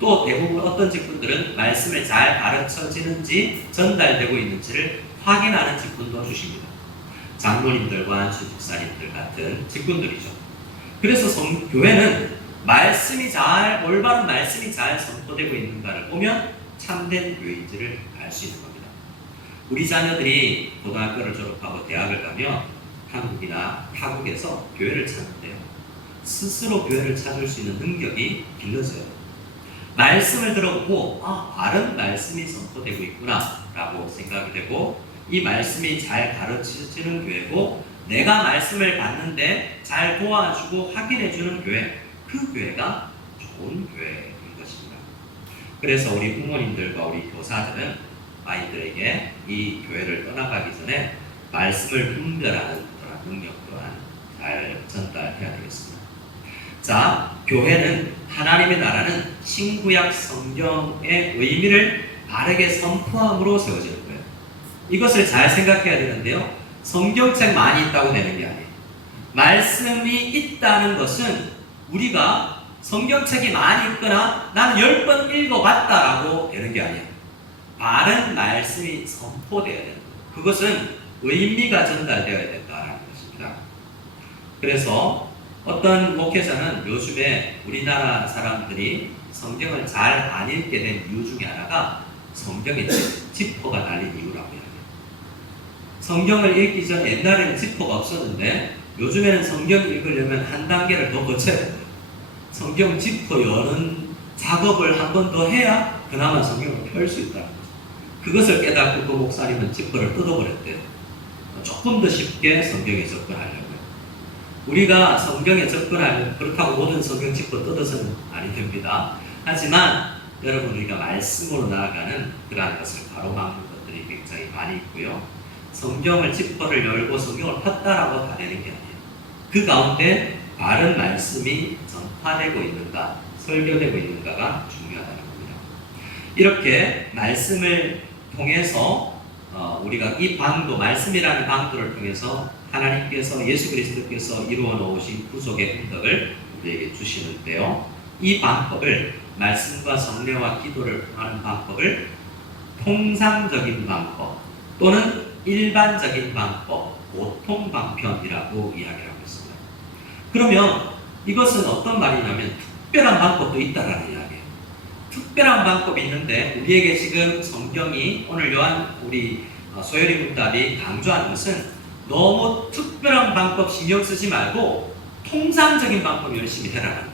또 대부분 어떤 직분들은 말씀을 잘 가르쳐지는지 전달되고 있는지를 확인하는 직분도 주십니다. 장로님들과 주집사님들 같은 직분들이죠. 그래서 교회는 말씀이 잘, 올바른 말씀이 잘 선포되고 있는가를 보면 참된 교회인지를 알 수 있는 겁니다. 우리 자녀들이 고등학교를 졸업하고 대학을 가면 한국이나 타국에서 교회를 찾는데요. 스스로 교회를 찾을 수 있는 능력이 길러져요. 말씀을 들어보고 바른 말씀이 선포되고 있구나 라고 생각이 되고 이 말씀이 잘 가르쳐지는 교회고 내가 말씀을 받는데 잘 도와주고 확인해주는 교회, 그 교회가 좋은 교회인 것입니다. 그래서 우리 부모님들과 우리 교사들은 아이들에게 이 교회를 떠나가기 전에 말씀을 분별하는 그런 능력 또한 잘 전달해야 되겠습니다. 자, 교회는, 하나님의 나라는 신구약 성경의 의미를 바르게 선포함으로 세워지는 거예요. 이것을 잘 생각해야 되는데요. 성경책 많이 있다고 되는 게 아니에요. 말씀이 있다는 것은 우리가 성경책이 많이 있거나 나는 10번 읽어봤다라고 되는 게 아니에요. 바른 말씀이 선포되어야 되는 거예요. 그것은 의미가 전달되어야 된다는 것입니다. 그래서 어떤 목회자는 요즘에 우리나라 사람들이 성경을 잘 안 읽게 된 이유 중에 하나가 성경에 지퍼가 달린 이유라고 해요. 성경을 읽기 전 옛날에는 지퍼가 없었는데 요즘에는 성경 읽으려면 한 단계를 더 거쳐야 돼요. 성경 지퍼 여는 작업을 한 번 더 해야 그나마 성경을 펼 수 있다는 거죠. 그것을 깨닫고 그 목사님은 지퍼를 뜯어버렸대요. 조금 더 쉽게 성경에 접근하려고요. 우리가 성경에 접근하면 그렇다고 모든 성경 지퍼 뜯어서는 아니 됩니다. 하지만 여러분 우리가 말씀으로 나아가는 그러한 것을 가로막는 것들이 굉장히 많이 있고요. 성경을 지퍼를 열고 성경을 폈다라고 다 되는 게 아니에요. 그 가운데 바른 말씀이 전파되고 있는가, 설교되고 있는가가 중요하다는 겁니다. 이렇게 말씀을 통해서 우리가 이 방도, 말씀이라는 방도를 통해서 하나님께서 예수 그리스도께서 이루어 놓으신 구속의 흔적을 우리에게 주시는데요. 이 방법을 말씀과 성례와 기도를 통하는 방법을 통상적인 방법 또는 일반적인 방법, 보통 방편이라고 이야기하고 있습니다. 그러면 이것은 어떤 말이냐면 특별한 방법도 있다라는 이야기예요. 특별한 방법이 있는데 우리에게 지금 성경이 오늘 우리 소열이 문답이 강조하는 것은 너무 특별한 방법 신경 쓰지 말고 통상적인 방법 열심히 해라는 거예요.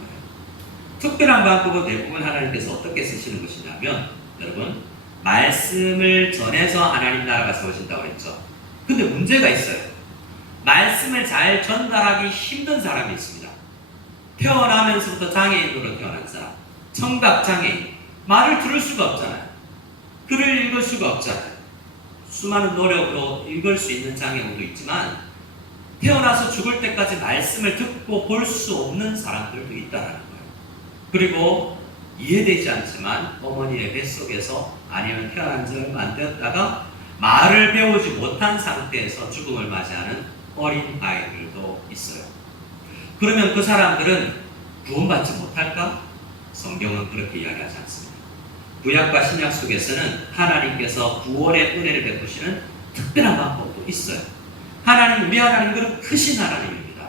특별한 방법은 대부분 하나님께서 어떻게 쓰시는 것이냐면 여러분 말씀을 전해서 하나님 나라가 세워진다고 했죠. 근데 문제가 있어요. 말씀을 잘 전달하기 힘든 사람이 있습니다. 태어나면서부터 장애인으로 태어난 사람, 청각장애인, 말을 들을 수가 없잖아요. 글을 읽을 수가 없잖아요. 수많은 노력으로 읽을 수 있는 장애인도 있지만 태어나서 죽을 때까지 말씀을 듣고 볼 수 없는 사람들도 있다는 거예요. 그리고 이해되지 않지만 어머니의 뱃속에서 아니면 태어난 지 얼마 안 되었다가 말을 배우지 못한 상태에서 죽음을 맞이하는 어린 아이들도 있어요. 그러면 그 사람들은 구원받지 못할까? 성경은 그렇게 이야기하지 않습니다. 구약과 신약 속에서는 하나님께서 구원의 은혜를 베푸시는 특별한 방법도 있어요. 우리 하나님은 크신 하나님입니다.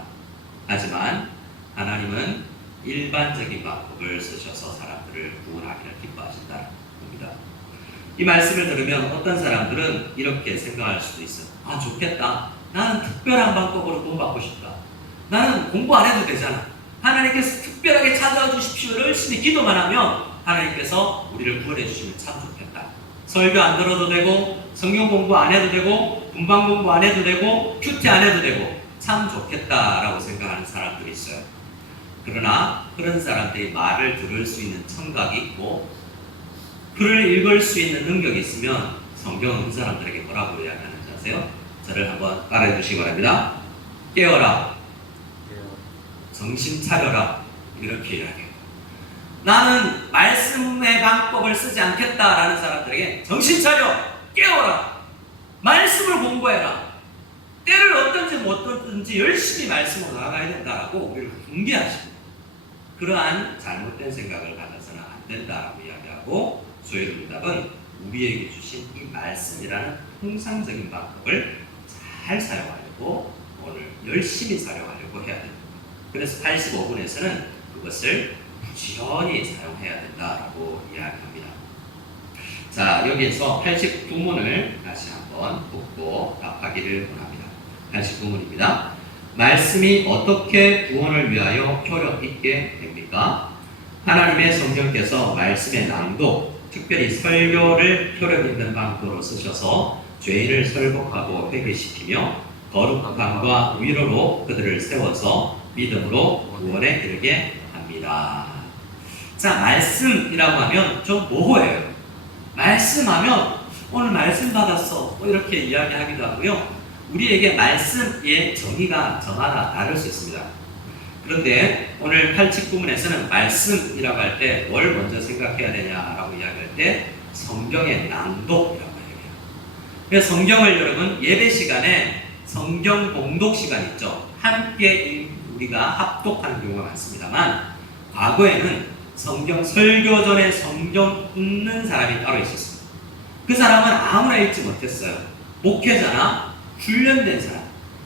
하지만 하나님은 일반적인 방법을 쓰셔서 사람들을 구원하기를 기뻐하신다는 겁니다. 이 말씀을 들으면 어떤 사람들은 이렇게 생각할 수도 있어요. 아, 좋겠다. 나는 특별한 방법으로 구원받고 싶다. 나는 공부 안 해도 되잖아. 하나님께서 특별하게 찾아와 주십시오. 열심히 기도만 하면 하나님께서 우리를 구원해 주시면 참 좋겠다. 설교 안 들어도 되고 성경 공부 안 해도 되고 분방 공부 안 해도 되고 큐티 안 해도 되고 참 좋겠다라고 생각하는 사람들이 있어요. 그러나 그런 사람들이 말을 들을 수 있는 청각이 있고 글을 읽을 수 있는 능력이 있으면 성경은 그 사람들에게 뭐라고 이야기하는지 아세요? 저를 한번 따라해 주시기 바랍니다. 깨어라. 정신 차려라. 이렇게 이야기해요. 나는 말씀의 방법을 쓰지 않겠다라는 사람들에게 정신 차려. 깨어라. 말씀을 공부해라. 때를 어떤지 못 어떤지 열심히 말씀으로 나가야 된다라고 우리를 훈계하십니다. 그러한 잘못된 생각을 가져서는 안 된다라고 이야기하고 소요의 응답은 우리에게 주신 이 말씀이라는 통상적인 방법을 잘 사용하려고 오늘 열심히 사용하려고 해야 됩니다. 그래서 85분에서는 그것을 부지런히 사용해야 된다라고 이야기합니다. 자, 여기에서 89문을 다시 한번 듣고 답하기를 원합니다. 89문입니다. 말씀이 어떻게 구원을 위하여 효력 있게 됩니까? 하나님의 성령께서 말씀의 낭독, 특별히 설교를 효력 있는 방법으로 쓰셔서 죄인을 설복하고 회개시키며 거룩함과 위로로 그들을 세워서 믿음으로 구원에 이르게 합니다. 자, 말씀이라고 하면 좀 모호해요. 말씀하면 오늘 말씀 받았어 이렇게 이야기하기도 하고요. 우리에게 말씀의 정의가 저마다 다를 수 있습니다. 그런데 오늘 8직구문에서는 말씀이라고 할 때 뭘 먼저 생각해야 되냐라고 이야기할 때 성경의 낭독이라고 얘기해요. 그래서 성경을 여러분 예배 시간에 성경 봉독 시간 있죠. 함께 우리가 합독하는 경우가 많습니다만 과거에는 성경 설교 전에 성경 읽는 사람이 따로 있었습니다. 그 사람은 아무나 읽지 못했어요. 목회자나 훈련된 사람,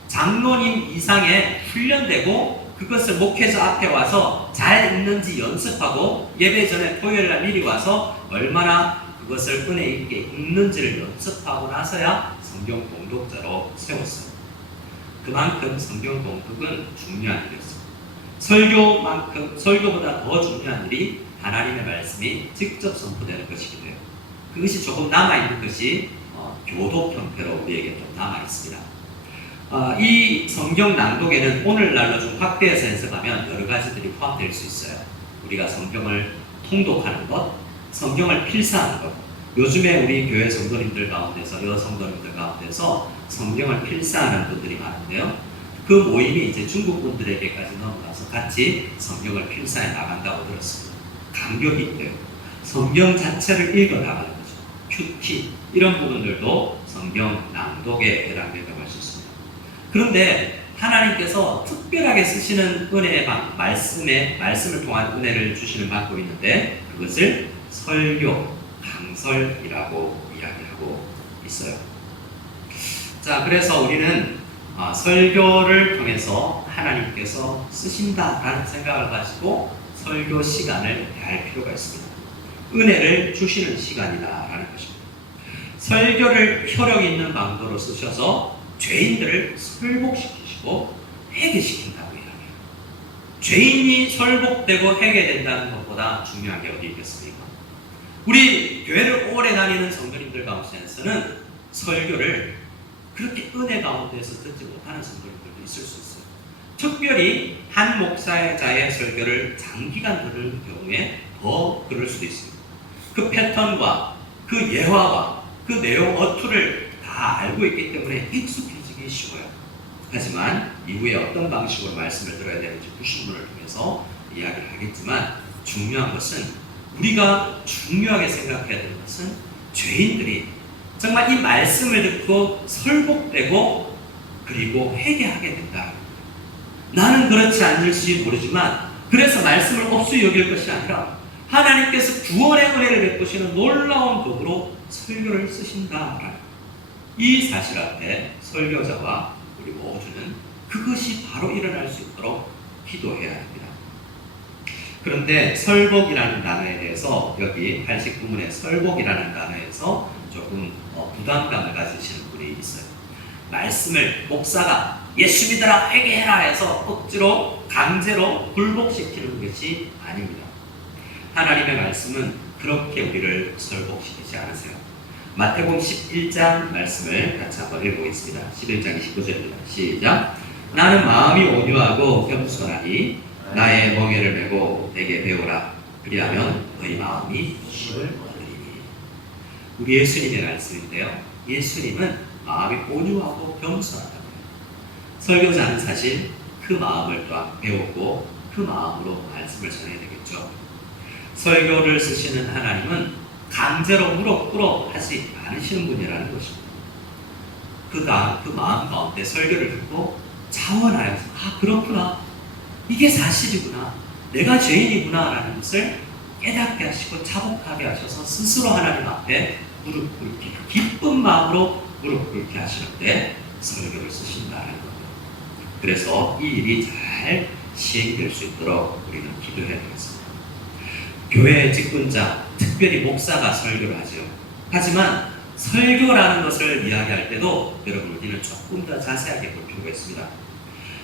장로님 이상의 훈련되고 그것을 목회자 앞에 와서 잘 읽는지 연습하고 예배 전에 토요일날 미리 와서 얼마나 그것을 은혜 있게 읽는지를 연습하고 나서야 성경 봉독자로 세웠어요. 그만큼 성경 봉독은 중요한 일이었어요. 설교보다 더 중요한 일이 하나님의 말씀이 직접 선포되는 것이기도 해요. 그것이 조금 남아있는 것이 교독 형태로 우리에게 좀 남아있습니다. 이 성경 낭독에는 오늘날로 좀 확대해서 해석하면 여러 가지들이 포함될 수 있어요. 우리가 성경을 통독하는 것, 성경을 필사하는 것. 요즘에 우리 교회 성도님들 가운데서, 여성도님들 가운데서 성경을 필사하는 분들이 많은데요. 그 모임이 이제 중국 분들에게까지 넘어가서 같이 성경을 필사해 나간다고 들었습니다. 감격이 있대요. 성경 자체를 읽어 나가는 거죠. 큐티 이런 부분들도 성경 낭독에 해당된다고 할 수 있습니다. 그런데 하나님께서 특별하게 쓰시는 은혜의 말씀을 통한 은혜를 주시는 방법이 있는데 그것을 설교, 강설이라고 이야기하고 있어요. 자, 그래서 우리는 설교를 통해서 하나님께서 쓰신다라는 생각을 가지고 설교 시간을 대할 필요가 있습니다. 은혜를 주시는 시간이다라는 것입니다. 설교를 효력 있는 방도로 쓰셔서 죄인들을 설복시키시고 회개시킨다고 이야기해요. 죄인이 설복되고 회개된다는 것보다 중요한 게 어디 있겠습니까? 우리 교회를 오래 다니는 성도님들 가운데서는 설교를 그렇게 은혜 가운데서 듣지 못하는 성도님들도 있을 수 있어요. 특별히 한 목사자의 설교를 장기간 들을 경우에 더 그럴 수도 있습니다. 그 패턴과 그 예화와 그 내용 어투를 다 알고 있기 때문에 익숙해지기 쉬워요. 하지만 이후에 어떤 방식으로 말씀을 들어야 되는지 구신문을 통해서 이야기를 하겠지만 중요한 것은 우리가 중요하게 생각해야 되는 것은 죄인들이 정말 이 말씀을 듣고 설복되고 그리고 회개하게 된다. 나는 그렇지 않을지 모르지만 그래서 말씀을 없이 여길 것이 아니라 하나님께서 구원의 은혜를 베푸시는 놀라운 도구로 설교를 쓰신다. 이 사실 앞에 설교자와 우리 모두는 그것이 바로 일어날 수 있도록 기도해야 합니다. 그런데 설복이라는 단어에 대해서 여기 89문의 설복이라는 단어에서 조금 부담감을 가지시는 분이 있어요. 말씀을 목사가 예수 믿으라 회개해라 해서 억지로 강제로 굴복시키는 것이 아닙니다. 하나님의 말씀은 그렇게 우리를 설복시키지 않으세요. 마태복음 11장 말씀을 같이 한번 읽어보겠습니다. 11장 29절입니다. 시작. 나는 마음이 온유하고 겸손하니 나의 멍에를 메고 내게 배우라. 그리하면 너희 마음이 쉼을 얻으리니. 우리 예수님의 말씀인데요. 예수님은 마음이 온유하고 겸손하다고요. 설교자는 사실 그 마음을 또한 배우고 그 마음으로 말씀을 전해야 되겠죠. 설교를 쓰시는 하나님은 강제로 무릎 꿇어 하지 않으시는 분이라는 것입니다. 그 마음 가운데 설교를 듣고 자원하여서 그렇구나. 이게 사실이구나. 내가 죄인이구나 라는 것을 깨닫게 하시고 자복하게 하셔서 스스로 하나님 앞에 무릎 꿇기, 기쁜 마음으로 무릎 꿇게 하시는데 설교를 쓰신다는 겁니다. 그래서 이 일이 잘 시행될 수 있도록 우리는 기도해야 되겠습니다. 교회의 직분자, 특별히 목사가 설교를 하죠. 하지만 설교라는 것을 이야기할 때도 여러분 우리는 조금 더 자세하게 볼 필요가 있습니다.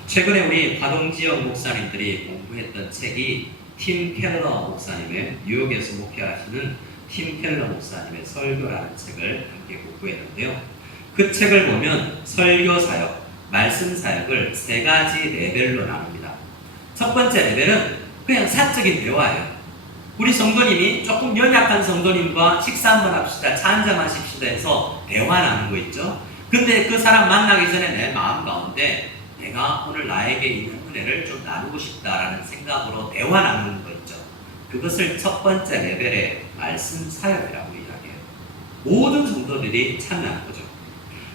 최근에 우리 화동지역 목사님들이 공부했던 책이 팀 켈러 목사님의 뉴욕에서 목회하시는 팀 켈러 목사님의 설교라는 책을 함께 공부했는데요. 그 책을 보면 설교 사역, 말씀 사역을 세 가지 레벨로 나눕니다. 첫 번째 레벨은 그냥 사적인 대화예요. 우리 성도님이 조금 연약한 성도님과 식사 한번 합시다, 차 한잔 마십시다 해서 대화 나누는 거 있죠. 근데 그 사람 만나기 전에 내 마음 가운데 내가 오늘 나에게 있는 은혜를 좀 나누고 싶다라는 생각으로 대화 나누는 거 있죠. 그것을 첫 번째 레벨의 말씀 사역이라고 이야기해요. 모든 성도들이 참여하는 거죠.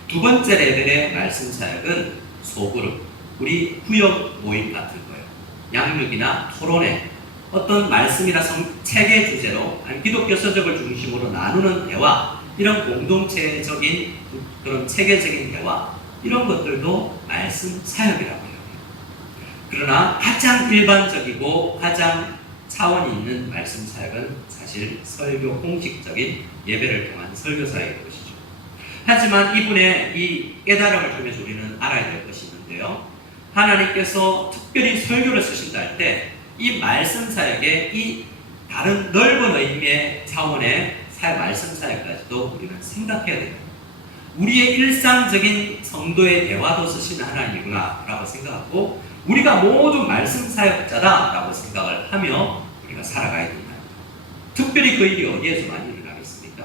두 번째 레벨의 말씀 사역은 소그룹, 우리 구역 모임 같은 거예요. 양육이나 토론회, 어떤 말씀이나 책의 주제로 아니 기독교 서적을 중심으로 나누는 대화, 이런 공동체적인 그런 체계적인 대화, 이런 것들도 말씀 사역이라고 해요. 그러나 가장 일반적이고 가장 차원이 있는 말씀 사역은 사실 설교, 공식적인 예배를 통한 설교 사역인 것이죠. 하지만 이분의 이 깨달음을 통해서 우리는 알아야 될 것이 있는데요. 하나님께서 특별히 설교를 쓰신다 할 때 이 말씀 사역의 이 다른 넓은 의미의 차원의 말씀 사역까지도 우리는 생각해야 됩니다. 우리의 일상적인 성도의 대화도 쓰시는 하나님이구나 라고 생각하고 우리가 모두 말씀 사역자다 라고 생각을 하며 우리가 살아가야 됩니다. 특별히 그 일이 어디에서 많이 일어나겠습니까?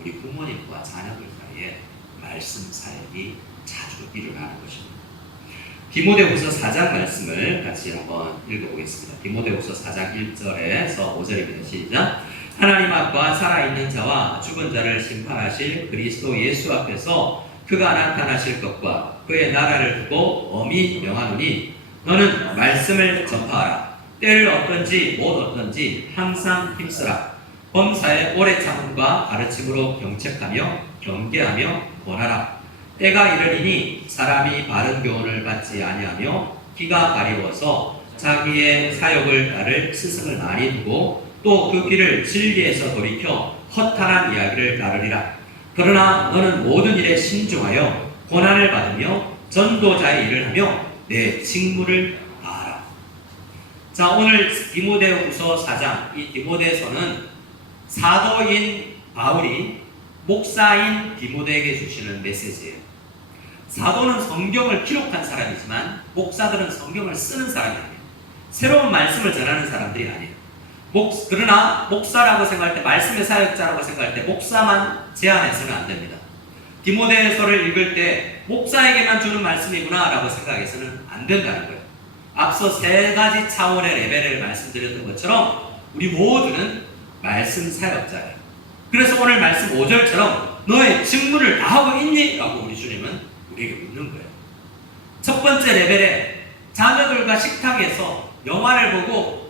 우리 부모님과 자녀들 사이에 말씀 사역이 자주 일어나는 것입니다. 디모데후서 4장 말씀을 같이 한번 읽어보겠습니다. 디모데후서 4장 1절에서 5절입니다. 시작. 하나님 앞과 살아있는 자와 죽은 자를 심판하실 그리스도 예수 앞에서 그가 나타나실 것과 그의 나라를 두고 엄히 명하노니 너는 말씀을 전파하라. 때를 얻든지 못 얻든지 항상 힘쓰라. 범사에 오래 참음과 가르침으로 경책하며 경계하며 권하라. 때가 이르리니 사람이 바른 교훈을 받지 아니하며 귀가 가리워서 자기의 사욕을 따를 스승을 많이 두고 또 그 귀를 진리에서 돌이켜 허탄한 이야기를 따르리라. 그러나 너는 모든 일에 신중하여 고난을 받으며 전도자의 일을 하며 내 직무를 다하라. 자, 오늘 디모데후서 4장, 이 디모데서는 사도인 바울이 목사인 디모데에게 주시는 메시지예요. 사도는 성경을 기록한 사람이지만 목사들은 성경을 쓰는 사람이 아니에요. 새로운 말씀을 전하는 사람들이 아니에요. 그러나 목사라고 생각할 때, 말씀의 사역자라고 생각할 때 목사만 제한해서는 안 됩니다. 디모데서를 읽을 때 목사에게만 주는 말씀이구나 라고 생각해서는 안 된다는 거예요. 앞서 세 가지 차원의 레벨을 말씀드렸던 것처럼 우리 모두는 말씀 사역자예요. 그래서 오늘 말씀 5절처럼 너의 직무를 다하고 있니? 라고 우리 주님은 우리에게 묻는 거예요. 첫 번째 레벨에 자녀들과 식탁에서 영화를 보고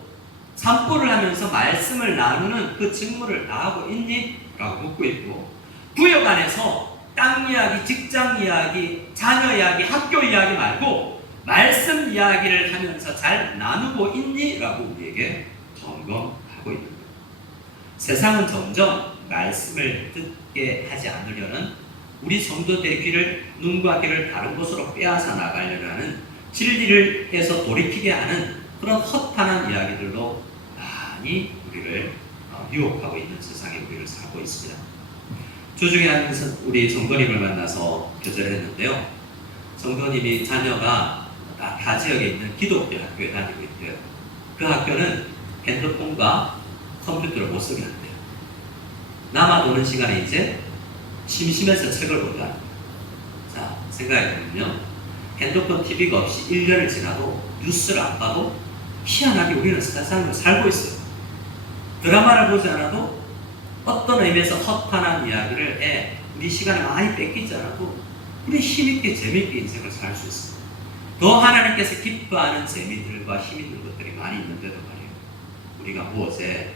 산보를 하면서 말씀을 나누는 그 직무를 다하고 있니? 라고 묻고 있고, 구역 안에서 땅 이야기, 직장 이야기, 자녀 이야기, 학교 이야기 말고 말씀 이야기를 하면서 잘 나누고 있니? 라고 우리에게 점검하고 있는 거예요. 세상은 점점 말씀을 듣게 하지 않으려는 우리 성도들의 귀를, 눈과 귀를 다른 곳으로 빼앗아 나가려는 하는, 진리를 해서 돌이키게 하는 그런 허탄한 이야기들로 많이 우리를 유혹하고 있는 세상에 우리를 살고 있습니다. 주중에 한 우리 성도님을 만나서 교제를 했는데요. 성도님이 자녀가 타 지역에 있는 기독교 학교에 다니고 있대요. 그 학교는 핸드폰과 컴퓨터를 못 쓰게 한대요. 남아도는 시간에 이제 심심해서 책을 본다. 자, 생각해보면요. 핸드폰, TV가 없이 1년을 지나도 뉴스를 안 봐도 희한하게 우리는 세상을 살고 있어요. 드라마를 보지 않아도 어떤 의미에서 허탄한 이야기를 우리 시간을 많이 뺏기지 않아도 우리 힘있게 재미있게 인생을 살 수 있어요. 더 하나님께서 기뻐하는 재미들과 힘있는 것들이 많이 있는데도 말이에요. 우리가 무엇에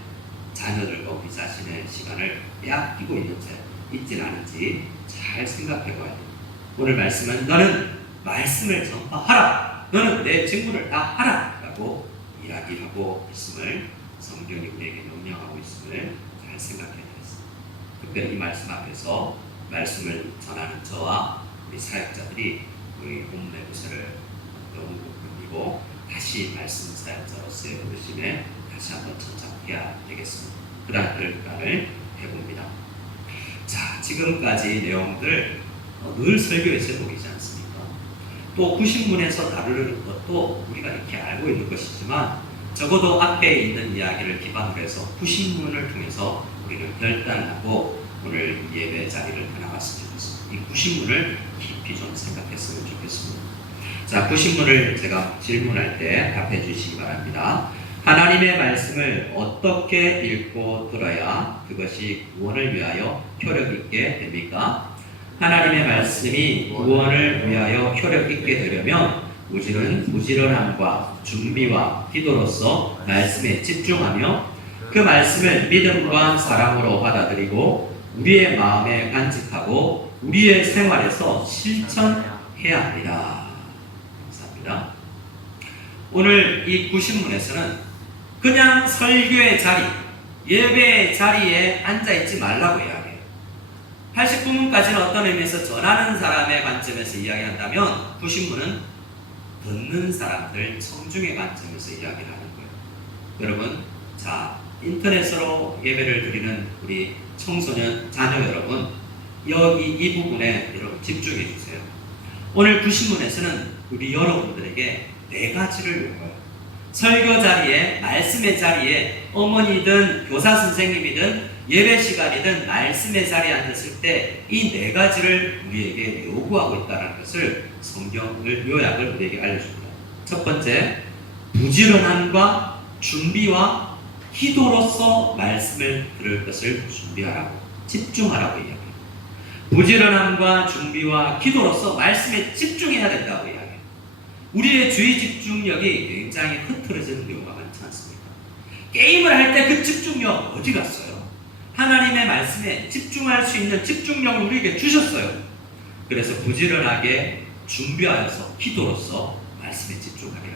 자녀들과 우리 자신의 시간을 빼앗기고 있지 않은지 잘 생각해 봐야 돼요. 오늘 말씀은 너는 말씀을 전파하라. 너는 내 직무를 다 하라. 라고 이야기하고 있음을, 성경이 우리에게 명령하고 있음을 잘 생각해야 되겠습니다. 특별히 이 말씀 앞에서 말씀을 전하는 저와 우리 사역자들이 우리 본문의 구세를 너무 그리고 다시 말씀 사역자로서의 부르심에 다시 한번 천착해야 되겠습니다. 그날을 해봅니다. 자, 지금까지 내용들 늘 설교의 제목이지 않습니까? 또 구신문에서 다루는 것도 우리가 이렇게 알고 있는 것이지만 적어도 앞에 있는 이야기를 기반으로 해서 구신문을 통해서 우리는 결단하고 오늘 예배 자리를 나갔으면 좋겠습니다. 이 구신문을 깊이 좀 생각했으면 좋겠습니다. 자, 구신문을 제가 질문할 때 답해 주시기 바랍니다. 하나님의 말씀을 어떻게 읽고 들어야 그것이 구원을 위하여 효력 있게 됩니까? 하나님의 말씀이 구원을 위하여 효력 있게 되려면 우리는 부지런함과 준비와 기도로서 말씀에 집중하며 그 말씀을 믿음과 사랑으로 받아들이고 우리의 마음에 간직하고 우리의 생활에서 실천해야 합니다. 감사합니다. 오늘 이 구신문에서는 그냥 설교의 자리, 예배의 자리에 앉아있지 말라고 이야기해요. 89문까지는 어떤 의미에서 전하는 사람의 관점에서 이야기한다면 구신문은 듣는 사람들 청중의 관점에서 이야기를 하는 거예요. 여러분, 자, 인터넷으로 예배를 드리는 우리 청소년 자녀 여러분, 여기 이 부분에 여러분 집중해 주세요. 오늘 구신문에서는 우리 여러분들에게 4가지를 요구해요. 설교 자리에, 말씀의 자리에, 어머니든 교사 선생님이든 예배 시간이든 말씀의 자리에 앉았을 때 이 4가지를 우리에게 요구하고 있다는 것을 성경을 요약을 우리에게 알려줍니다. 첫 번째, 부지런함과 준비와 기도로서 말씀을 들을 것을 준비하라고, 집중하라고 이야기합니다. 부지런함과 준비와 기도로서 말씀에 집중해야 된다고 이야기해요. 우리의 주의 집중력이 굉장히 흐트러지는 경우가 많지 않습니까? 게임을 할 때 그 집중력 어디 갔어요? 하나님의 말씀에 집중할 수 있는 집중력을 우리에게 주셨어요. 그래서 부지런하게 준비하여서 기도로서 말씀에 집중하려고 해요.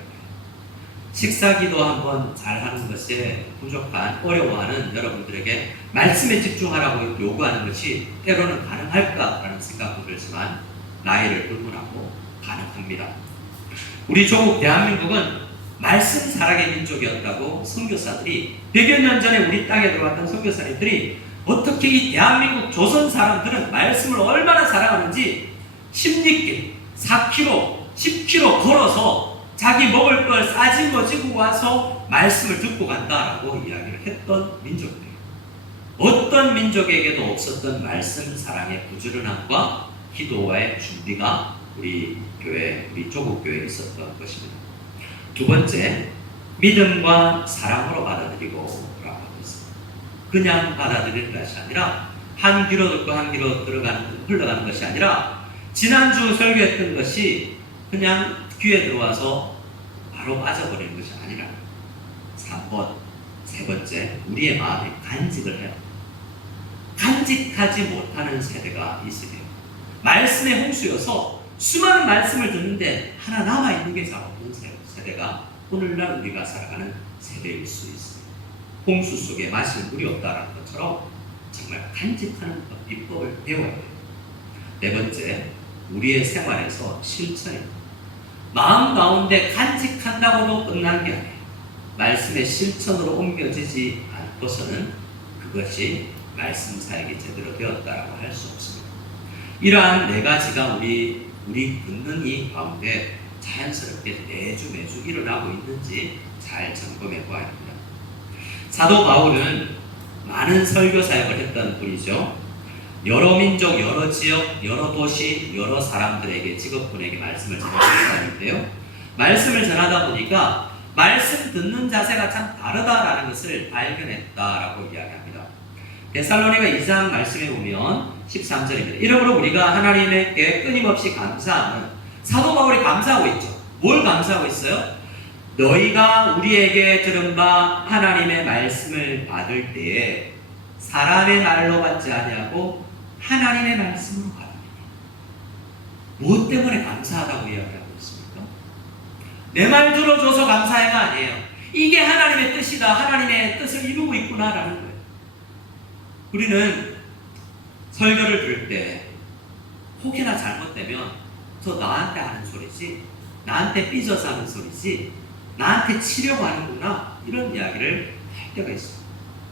식사기도 한번 잘하는 것에 부족한, 어려워하는 여러분들에게 말씀에 집중하라고 요구하는 것이 때로는 가능할까라는 생각도 들지만 나이를 불문하고 가능합니다. 우리 조국 대한민국은 말씀 사랑의 민족이었다고 선교사들이 100여 년 전에 우리 땅에 들어왔던 선교사님들이 어떻게 이 대한민국 조선 사람들은 말씀을 얼마나 사랑하는지 16길, 4km, 10km 걸어서 자기 먹을 걸 싸집어지고 와서 말씀을 듣고 간다라고 이야기를 했던 민족들이에요. 어떤 민족에게도 없었던 말씀 사랑의 부지런함과 기도와의 준비가 우리 교회, 우리 조국 교회에 있었던 것입니다. 두 번째, 믿음과 사랑으로 받아들이고 라고 하고 있습니다. 그냥 받아들이는 것이 아니라 한 귀로 듣고 한 귀로 흘러가는 것이 아니라 지난주 설교했던 것이 그냥 귀에 들어와서 바로 빠져버리는 것이 아니라 3번, 세 번째, 우리의 마음에 간직을 해요. 간직하지 못하는 세대가 있으며 말씀의 홍수여서 수많은 말씀을 듣는데 하나 남아있는 게 잘 없는 세대가 오늘날 우리가 살아가는 세대일 수 있어요. 홍수 속에 마실 물이 없다는 것처럼 정말 간직하는 비법을 배워야 돼요. 네 번째, 우리의 생활에서 실천입니다. 마음 가운데 간직한다고도 끝난 게 아니에요. 말씀의 실천으로 옮겨지지 않고서는 그것이 말씀 사역이 제대로 되었다라고 할 수 없습니다. 이러한 4가지가 우리 듣는 이 가운데 자연스럽게 매주 일어나고 있는지 잘 점검해 보아야 합니다. 사도 바울은 많은 설교 사역을 했던 분이죠. 여러 민족, 여러 지역, 여러 도시, 여러 사람들에게, 직업군에게 말씀을 전하는데요. 말씀을 전하다 보니까 말씀 듣는 자세가 참 다르다라는 것을 발견했다라고 이야기합니다. 데살로니가 2장 말씀에 보면 13절입니다. 이러므로 우리가 하나님께 끊임없이 감사하는, 사도 바울이 감사하고 있죠. 뭘 감사하고 있어요? 너희가 우리에게 들은 바 하나님의 말씀을 받을 때에 사람의 말로 받지 아니하고 하나님의 말씀으로 받으니. 무엇 때문에 감사하다고 이야기하고 있습니까? 내 말 들어줘서 감사해가 아니에요. 이게 하나님의 뜻이다, 하나님의 뜻을 이루고 있구나라는 거예요. 우리는 설교를 들을 때 혹여나 잘못되면 저 나한테 하는 소리지, 나한테 삐져서 하는 소리지, 나한테 치려고 하는구나, 이런 이야기를 할 때가 있어요.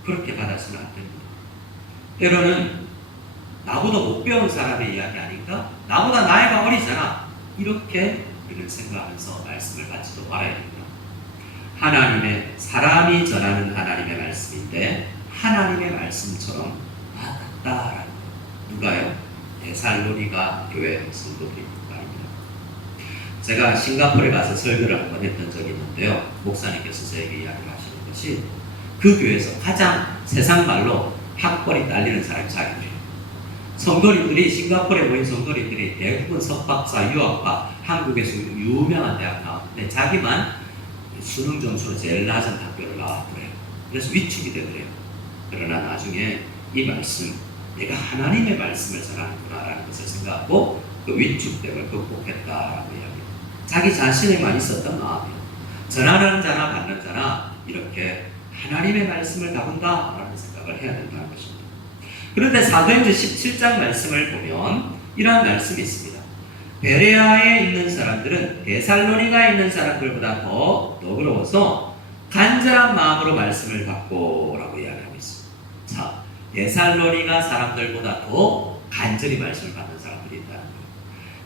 그렇게 받아서는 안 됩니다. 때로는 나보다 못 배운 사람의 이야기 아닌가? 나보다 나이가 어리잖아. 이렇게 우리는 생각하면서 말씀을 받지도 말아야 됩니다. 하나님의, 사람이 전하는 하나님의 말씀인데 하나님의 말씀처럼 와닿다라는 거. 누가요? 데살로니가 교회 성도들입니다. 제가 싱가포르에 가서 설교를 한번 했던 적이 있는데요. 목사님께서 저에게 이야기를 하시는 것이 그 교회에서 가장 세상 말로 학벌이 딸리는 사람이 자기들이에요. 성도님들이 싱가포르에 모인 성도님들이 대부분 석박사, 유학파, 한국에서 유명한 대학 나왔는데 자기만 수능 점수로 제일 낮은 학교를 나왔더래요. 그래서 위축이 되더래요. 그러나 나중에 이 말씀, 내가 하나님의 말씀을 전하는구나라는 것을 생각하고 그 위축됨을 극복했다라고 이야기해요. 자기 자신에만 있었던 마음이에요. 전하는 자나 받는 자나 이렇게 하나님의 말씀을 다룬다라는 생각을 해야 된다는 것입니다. 그런데 사도행전 17장 말씀을 보면 이러한 말씀이 있습니다. 베레아에 있는 사람들은 데살로니가에 있는 사람들보다 더 너그러워서 간절한 마음으로 말씀을 받고 라고 이야기하고 있습니다. 자, 데살로니가 사람들보다 더 간절히 말씀을 받는 사람들이 있다는 거예요.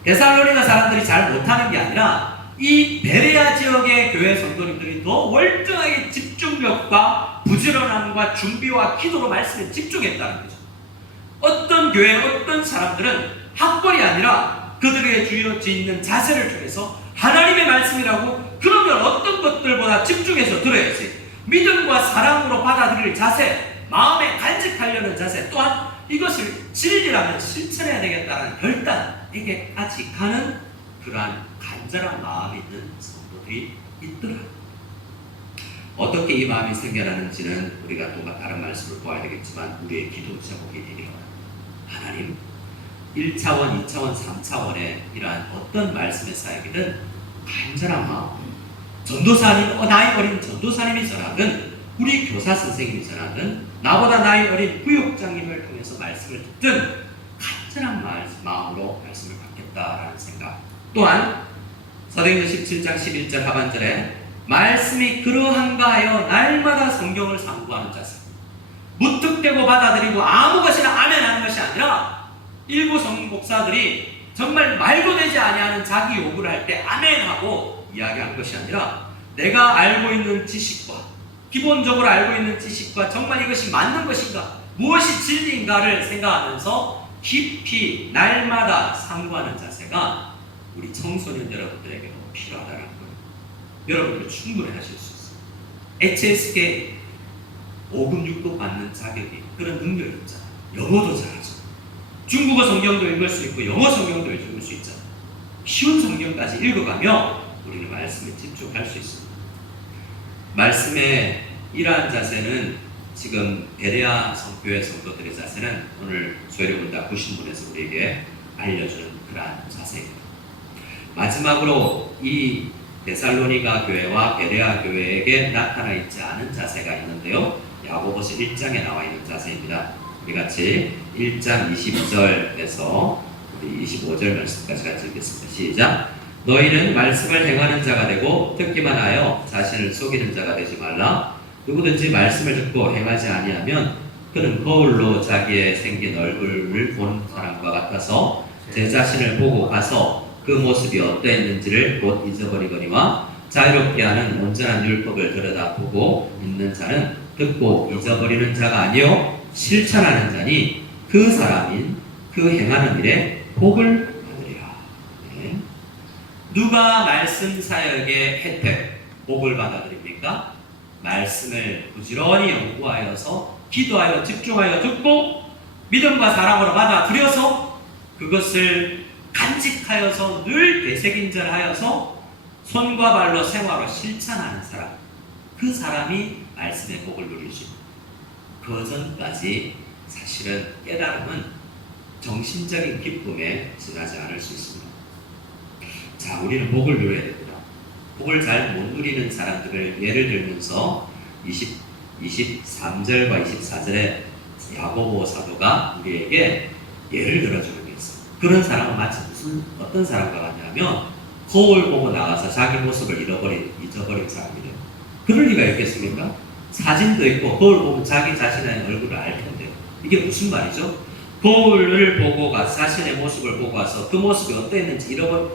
데살로니가 사람들이 잘 못하는 게 아니라 이 베레아 지역의 교회 성도님들이 더 월등하게 집중력과 부지런함과 준비와 기도로 말씀에 집중했다는 거죠. 어떤 교회, 어떤 사람들은 학벌이 아니라 그들에게 주어져 있는 자세를 통해서 하나님의 말씀이라고 그러면 어떤 것들보다 집중해서 들어야지. 믿음과 사랑으로 받아들일 자세, 마음에 간직하려는 자세, 또한 이것을 진리라면 실천해야 되겠다는 결단에게까지 가는 그러한 간절한 마음이 있는 성도들이 있더라. 어떻게 이 마음이 생겨나는지는 우리가 또 다른 말씀을 보아야 되겠지만 우리의 기도 제목이 되리라. 하나님, 1차원, 2차원, 3차원의 이러한 어떤 말씀의 사역이든 간절한 마음, 전도사님, 나이 어린 전도사님이 전하든 우리 교사 선생님이 전하든 나보다 나이 어린 구역장님을 통해서 말씀을 듣든 간절한 마음으로 말씀을 받겠다라는 생각. 또한 사도행전 17장 11절 하반절에 말씀이 그러한가 하여 날마다 성경을 상고하는 자세. 무턱대고 받아들이고 아무 것이나 아멘하는 것이 아니라 일부 목사들이 정말 말도 되지 아니하는 자기 요구를 할 때 아멘하고 이야기한 것이 아니라 내가 알고 있는 지식과 기본적으로 알고 있는 지식과 정말 이것이 맞는 것인가, 무엇이 진리인가를 생각하면서 깊이 날마다 상고하는 자세가 우리 청소년 여러분들에게 너무 필요하다는 거예요. 여러분들 충분히 하실 수 있어요. HSK 5급 6급 받는 자격이 그런 능력이 있잖아요. 영어도 잘하죠. 중국어 성경도 읽을 수 있고 영어 성경도 읽을 수 있잖아요. 쉬운 성경까지 읽어가며 우리는 말씀에 집중할 수 있습니다. 말씀의 이러한 자세는 지금 베레아 성교회 성도들의 자세는 오늘 소리문다 90분에서 우리에게 알려주는 그러한 자세입니다. 마지막으로 이 데살로니가 교회와 베레아 교회에게 나타나 있지 않은 자세가 있는데요. 야고보서 1장에 나와 있는 자세입니다. 우리 같이 1장 22절에서 우리 25절 말씀까지 같이 읽겠습니다. 시작. 너희는 말씀을 행하는 자가 되고 듣기만 하여 자신을 속이는 자가 되지 말라. 누구든지 말씀을 듣고 행하지 아니하면 그는 거울로 자기의 생긴 얼굴을 보는 사람과 같아서 제 자신을 보고 가서 그 모습이 어떠했는지를 곧 잊어버리거니와 자유롭게 하는 온전한 율법을 들여다보고 있는 자는 듣고 잊어버리는 자가 아니요 실천하는 자니 그 사람인 그 행하는 일에 복을 받으리라. 네. 누가 말씀 사역의 혜택, 복을 받아들입니까? 말씀을 부지런히 연구하여서 기도하여 집중하여 듣고 믿음과 사랑으로 받아들여서 그것을 간직하여서 늘 되새김질하여서 손과 발로 생활로 실천하는 사람, 그 사람이 말씀의 복을 누릴 수 있습니다. 그 전까지 사실은 깨달음은 정신적인 기쁨에 지나지 않을 수 있습니다. 자, 우리는 복을 누려야 됩니다. 복을 잘 못 누리는 사람들을 예를 들면서 23절과 24절에 야고보 사도가 우리에게 예를 들어주는 게 있어요. 그런 사람은 마치 어떤 사람과 같냐면 거울 보고 나가서 자기 모습을 잊어버린 사람이래요. 그럴 리가 있겠습니까? 사진도 있고 거울 보면 자기 자신의 얼굴을 알 텐데 이게 무슨 말이죠? 거울을 보고 가서 자신의 모습을 보고 와서 그 모습이 어땠는지 잃어버린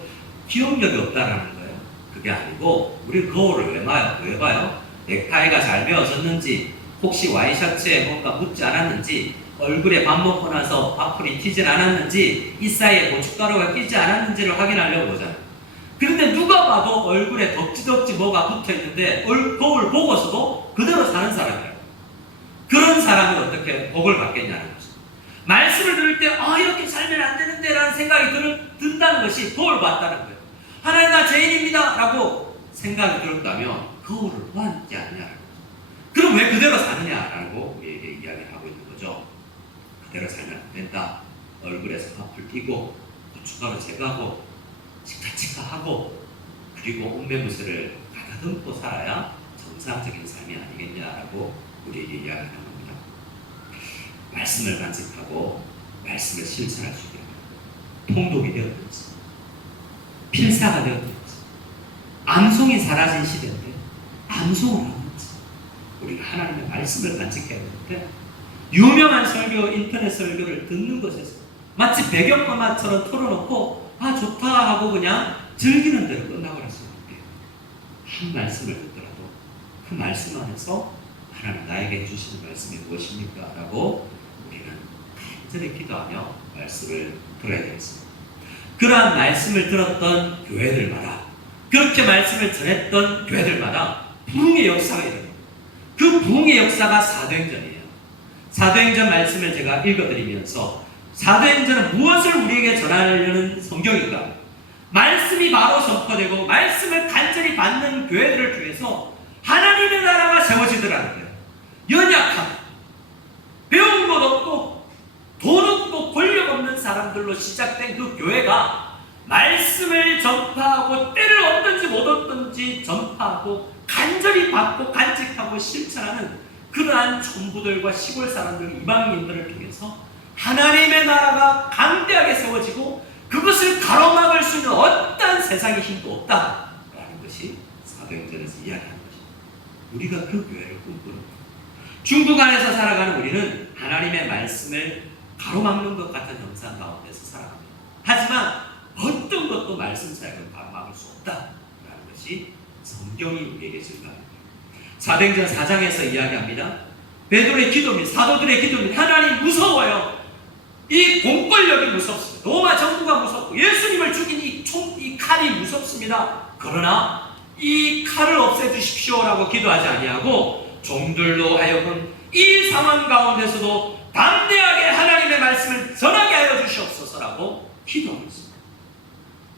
기억력이 없다라는 거예요. 그게 아니고 우리 거울을 왜 봐요? 넥타이가 잘 메어졌는지 혹시 와이셔츠에 뭔가 묻지 않았는지 얼굴에 밥 먹고 나서 밥풀이 튀진 않았는지 이 사이에 고춧가루가 끼지 않았는지를 확인하려고 보잖아요. 그런데 누가 봐도 얼굴에 덕지덕지 뭐가 붙어 있는데 거울 보고서도 그대로 사는 사람이라고. 그런 사람이 어떻게 복을 받겠냐는 거죠. 말씀을 들을 때 이렇게 살면 안 되는데 라는 생각이 든다는 것이 복을 받다는 거예요. 하나님 나 죄인입니다 라고 생각이 들었다면 거울을 보았지 않냐라는 거죠. 그럼 왜 그대로 사느냐라고 우리에게 이야기를 하고 있는 거죠. 그대로 살면 안 된다. 얼굴에서 화풀 띄고 고춧가루 제거하고 치카치카하고 그리고 옷매무새를 가다듬고 살아야 정상적인 삶이 아니겠냐라고 우리에게 이야기하는 겁니다. 말씀을 간직하고 말씀을 실천할 수 있게 통독이 되었든지 필사가 되었든지 암송이 사라진 시대인데 암송을 하든지 우리가 하나님의 말씀을 간직해야 되는데 유명한 설교, 인터넷 설교를 듣는 것에서 마치 배경음악처럼 틀어놓고 좋다 하고 그냥 즐기는 대로 끝나버릴 수 있게 한 말씀을 듣더라도 그 말씀 안에서 하나님 나에게 해주시는 말씀이 무엇입니까? 라고 우리는 간절히 기도하며 말씀을 들어야 되겠습니다. 그러한 말씀을 들었던 교회들마다 그렇게 말씀을 전했던 교회들마다 부흥의 역사가 일어납니다. 그 부흥의 역사가 사도행전이에요. 사도행전 말씀을 제가 읽어드리면서 사도행전은 무엇을 우리에게 전하려는 성경인가? 말씀이 바로 선포되고 말씀을 간절히 받는 교회들을 통해서 하나님의 나라가 세워지더라는 거예요. 연약함, 배운 것 없고 돈 없고 권력 없는 사람들로 시작된 그 교회가 말씀을 전파하고 때를 얻든지 못 얻든지 전파하고 간절히 받고 간직하고 실천하는 그러한 촌부들과 시골 사람들, 이방인들을 통해서 하나님의 나라가 강대하게 세워지고 그것을 가로막을 수 있는 어떠한 세상의 힘도 없다라는 것이 사도행전에서 이야기하는 것입니다. 우리가 그 교회를 꿈꾸는 거예요. 중국 안에서 살아가는 우리는 하나님의 말씀을 가로막는 것 같은 형상 가운데서 살아갑니다. 하지만 어떤 것도 말씀 사역을 가로막을 수 없다라는 것이 성경이 우리에게 증거합니다. 사도행전 4장에서 이야기합니다. 베드로의 기도입니다. 사도들의 기도입니다. 하나님 무서워요. 이 공권력이 무섭습니다. 로마 정부가 무섭고 예수님을 죽인 이 칼이 무섭습니다. 그러나 이 칼을 없애주십시오라고 기도하지 아니하고 종들로 하여금 이 상황 가운데서도 담대하게 하나님의 말씀을 전하게 하여 주시옵소서라고 기도하고 있습니다.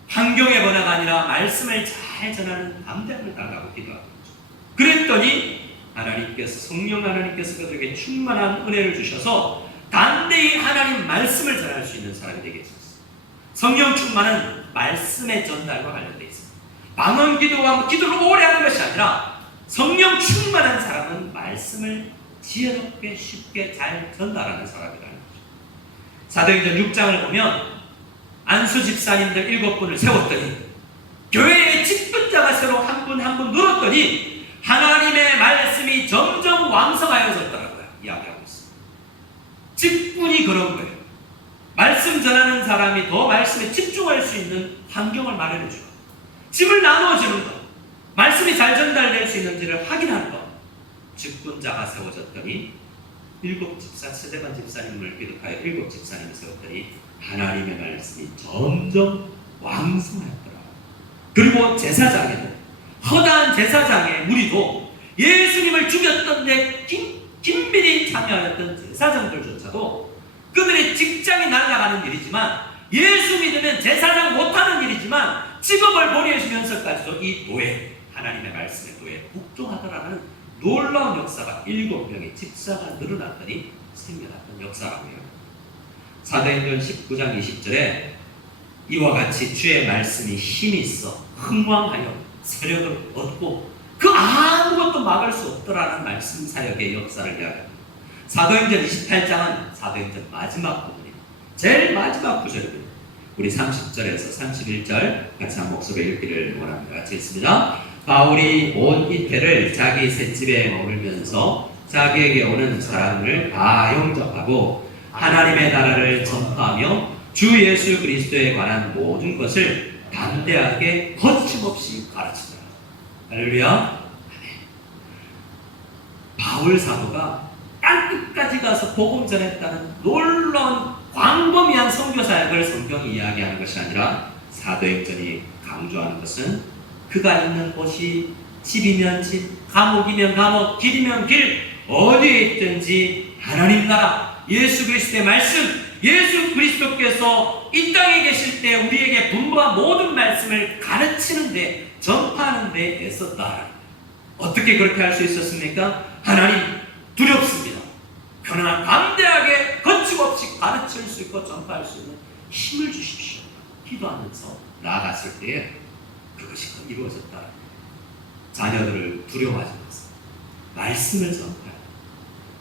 환경의 변화가 아니라 말씀을 잘 전하는 담대함을 달라고 기도하고 있죠. 그랬더니 성령 하나님께서 그들에게 충만한 은혜를 주셔서 담대히 하나님 말씀을 전할 수 있는 사람이 되게 했습니다. 성령 충만은 말씀의 전달과 관련되어 있습니다. 방언 기도와 기도를 오래 하는 것이 아니라 성령 충만한 사람은 말씀을 지혜롭게 쉽게 잘 전달하는 사람이라는 거죠. 사도행전 6장을 보면 안수 집사님들 7분을 세웠더니 교회의 직분자가 새로 한 분 한 분 늘었더니 하나님의 말씀이 점점 왕성하여졌더라고요. 이야기하고 있습니다. 직분이 그런 거예요. 말씀 전하는 사람이 더 말씀에 집중할 수 있는 환경을 마련해 주고 짐을 나누어주는 것, 말씀이 잘 전달될 수 있는지를 확인하는 것. 직분자가 세워졌더니 7집사, 스데반 집사님을 기득하여 7집사님을 세웠더니 하나님의 말씀이 점점 왕성하였더라. 그리고 제사장에도 허다한 제사장의 무리도 예수님을 죽였던 데 긴밀히 참여하였던 제사장들조차도 그들의 직장이 날아가는 일이지만 예수 믿으면 제사장 못하는 일이지만 직업을 버려주면서까지도 이 노예, 하나님의 말씀의 노예에 복종하더라는 놀라운 역사가 7명의 집사가 늘어났더니 생겨났던 역사라고 해요. 사도행전 19장 20절에 이와 같이 주의 말씀이 힘이 있어 흥왕하여 세력을 얻고 그 아무것도 막을 수 없더라는 말씀 사역의 역사를 이야기합니다. 사도행전 28장은 사도행전 마지막 부분입니다. 제일 마지막 구절입니다. 우리 30절에서 31절 같이 한 목소리로 읽기를 원합니다. 같이 읽습니다. 바울이 온 이태를 자기 셋집에 머물면서 자기에게 오는 사람을 다 영접하고 하나님의 나라를 전파하며 주 예수 그리스도에 관한 모든 것을 담대하게 거침없이 가르치더라. 할렐루야. 아멘. 바울 사도가 땅끝까지 가서 복음 전했다는 놀라운 광범위한 선교 사역을 성경이 이야기하는 것이 아니라 사도행전이 강조하는 것은 그가 있는 곳이 집이면 집, 감옥이면 감옥, 길이면 길, 어디에 있든지 하나님 나라, 예수 그리스도의 말씀, 예수 그리스도께서 이 땅에 계실 때 우리에게 분부한 모든 말씀을 가르치는데, 전파하는데 애썼다. 어떻게 그렇게 할 수 있었습니까? 하나님 두렵습니다. 그러나 담대하게 거침없이 가르칠 수 있고 전파할 수 있는 힘을 주십시오. 기도하면서 나아갔을 때에 그것이 이루어졌다. 자녀들을 두려워하지 마세요. 말씀을 전파해.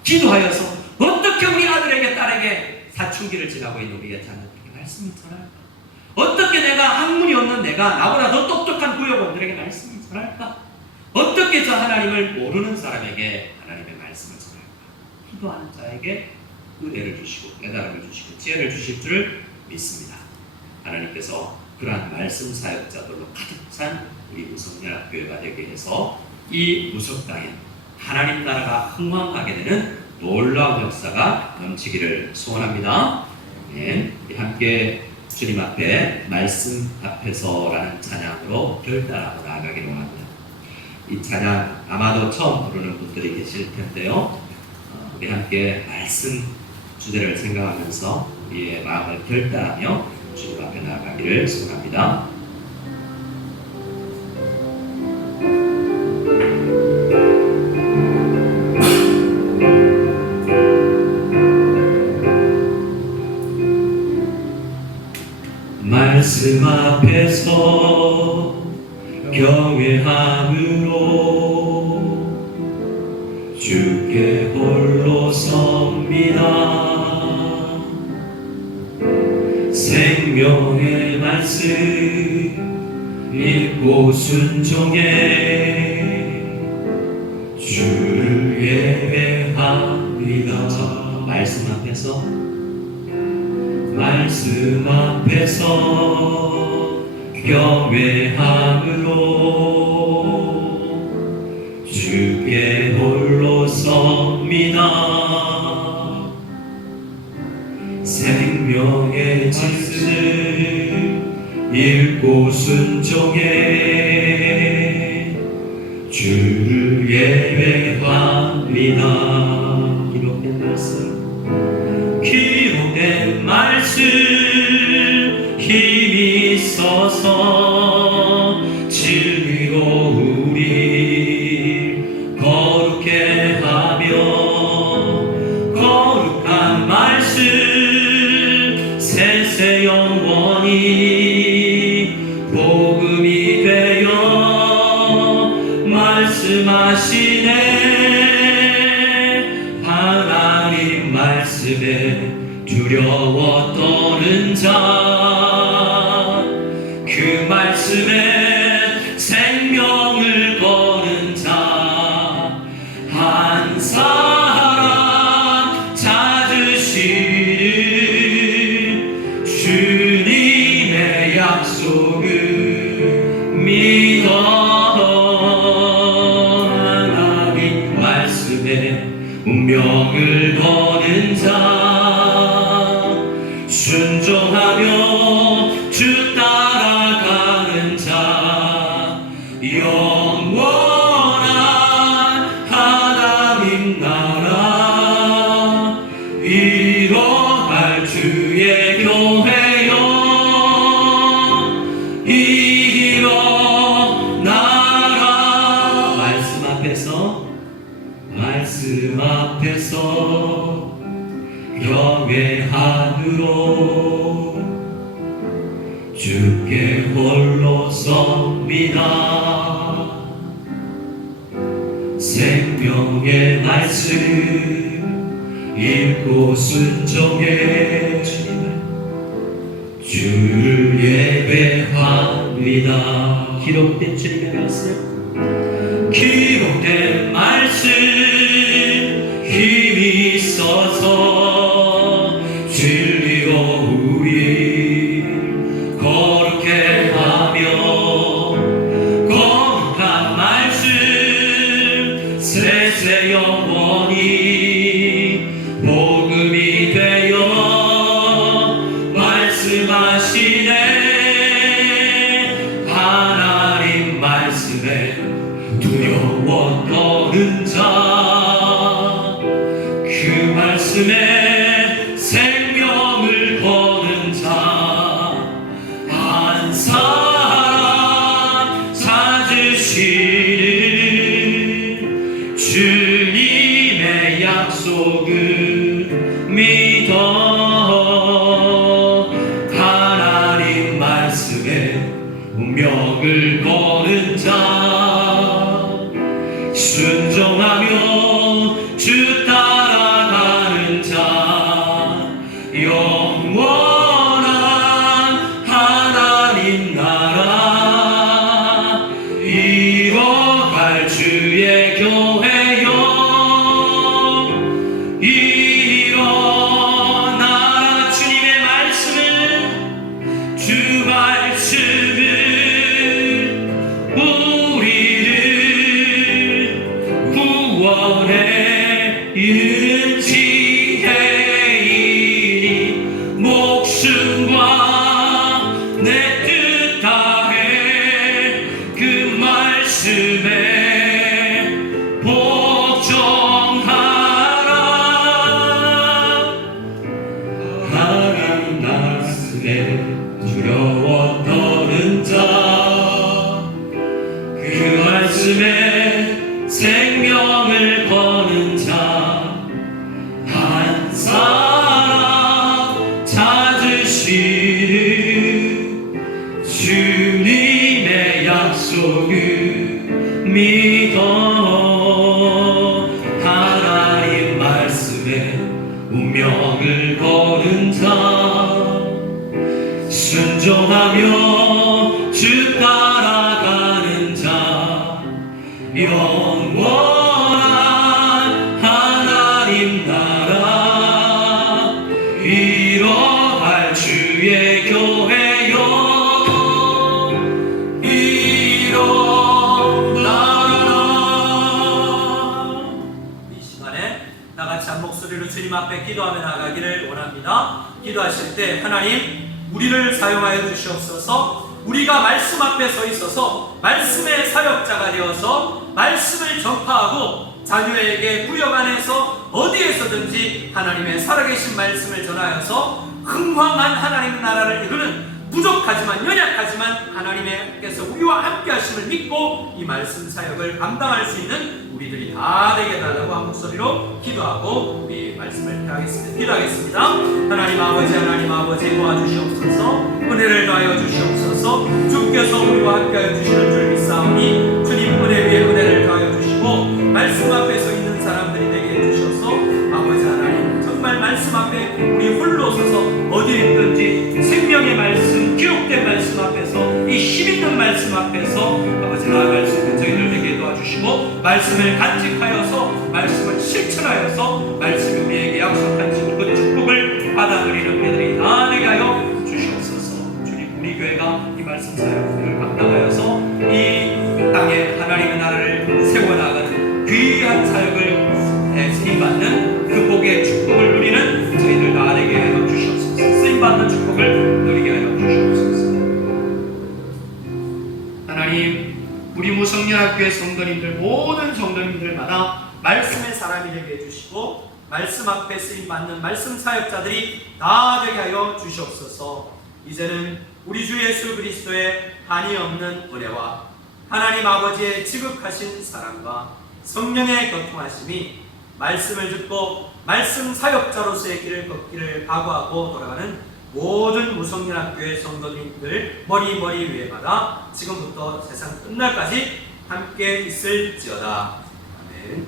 기도하여서 어떻게 우리 아들에게 딸에게 사춘기를 지나고 있는 우리의 자녀들에게 말씀을 전할까? 어떻게 내가 학문이 없는 내가 나보다 더 똑똑한 부여원들에게 말씀을 전할까? 어떻게 저 하나님을 모르는 사람에게 하나님의 말씀을 전할까? 기도하는 자에게 은혜를 주시고 깨달음을 주시고 지혜를 주실 줄 믿습니다. 하나님께서 그러한 말씀 사역자들로 가득 찬 우리 무석연합교회가 되게 해서 이 무석 땅에 하나님 나라가 흥왕하게 되는 놀라운 역사가 넘치기를 소원합니다. 네, 우리 함께 주님 앞에 말씀 앞에서라는 찬양으로 결단하고 나아가기로 합니다. 이 찬양 아마도 처음 부르는 분들이 계실 텐데요. 우리 함께 말씀 주제를 생각하면서 우리의 마음을 결단하며 주님 앞에 나아가기를 소원합니다. 말씀 앞에서 경외함으로 주께 홀로 섭니다. 생명의 말씀 읽고 순종해 주를 예배합니다. 말씀 앞에서 경외함으로 주께 홀로 섭니다. 생명의 말씀 읽고 순종해 주를 예배합니다. 기록된 말씀 힘이 있어서 진리로 우리 거룩해 하며 거룩한 말씀 세세 영원히 복음이 되어 말씀하시네. 하나님 말씀에 두려워 떠는 자, 그 말씀에 생명을 거는 자, 한 사람 찾으시는 주님의 약속을 믿어. 하나님 말씀에 운명을 거는 자, 순종하며 주 따라가는 자, 영원한 하나님 나라 일어날 주의 교회여 일어나라. 말씀 앞에서 경외함으로 주께 홀로 섭니다. 생명의 말씀 읽고 순종해 주를 예배합니다. 기록된 주님의 말씀, 기록된 말씀 힘이 있어서 진리로 우리 거룩해 하며 거룩한 말씀 세세 영원히 복음이 되어 말씀하시네. 두려워 떠는 자, 그 말씀에 생명을 거는 자, 한 사람 찾으시는 주님의 약속을 믿어 하나님 말씀에 운명을 거는 자, 순종하며 주 따라가는 자, 영원한 하나님 나라 이뤄갈 주의 교회여, 일어나라. 주님의 말씀은, 주 말씀은 우리를 구원해 이르는 지혜이니 목숨과 내 뜻 다해 그 말씀에 복종하라. 하나님 말씀에 두려워 떠는 자, 그 말씀에 생명을 거는 자, 한 사람 찾으시는 주님의 약속을 믿어 하나님 말씀에 운명을 거는 자, 순종하며 주 따라가는 자, 영원한 하나님 나라 이뤄갈 주의 교회여, 일어나라. 이 시간에 나같이 한 목소리로 주님 앞에 기도하며 나가기를 원합니다. 기도하실 때 하나님 우리를 사용하여 주시옵소서. 우리가 말씀 앞에 서 있어서 말씀의 사역자가 되어서 말씀을 전파하고 자녀에게 구역 안에서 어디에서든지 하나님의 살아계신 말씀을 전하여서 흥황한 하나님 나라를 이루는 부족하지만 연약하지만 하나님께서 우리와 함께 하심을 믿고 이 말씀 사역을 감당할 수 있는 우리들이 다 되게 달라고 한 목소리로 기도하고 우리 말씀을 기도하겠습니다. 하나님 아버지 도와주시옵소서. 은혜를 더하여 주시옵소서. 주께서 우리와 함께 하여 주시는 줄 믿사오니 주님 은혜 위에 은혜를 더하여 주시고 말씀 앞에 서 있는 사람들이 되게 해주셔서 아버지 하나님 정말 말씀 앞에 우리 홀로 서서 어디 있든지 생명의 말씀, 기록된 말씀 앞에서 이 힘있는 말씀 앞에서 아버지 나아갈 수 있는 저희들 되게 도와주시고 말씀을 간직하여서 말씀을 실천하여서 말씀이 우리에게 약속한 그 축복을 받아들이는 우리들이 다 되게 하여 주시옵소서. 주님 우리 교회가 이 말씀 사역을 감당하여서 이 땅에 하나님의 나라를 세워나가는 귀한 사역을 쓰임받는 그 복의 축복을 누리는 저희들 다 되게 하여 주시옵소서. 쓰임받는 축복을 누리게 하여 주시옵소서. 하나님 우리 무성연합교회 성도님들 모든 성도님들마다 말씀의 사람이 되게 해주시고 말씀 앞에 쓰임받는 말씀 사역자들이 다 되게 하여 주시옵소서. 이제는 우리 주 예수 그리스도의 한이 없는 은혜와 하나님 아버지의 지극하신 사랑과 성령의 교통하심이 말씀을 듣고 말씀 사역자로서의 길을 걷기를 각오하고 돌아가는 모든 무성연합교회 성도님들 머리 위에마다 지금부터 세상 끝날까지 함께 있을지어다. 아멘.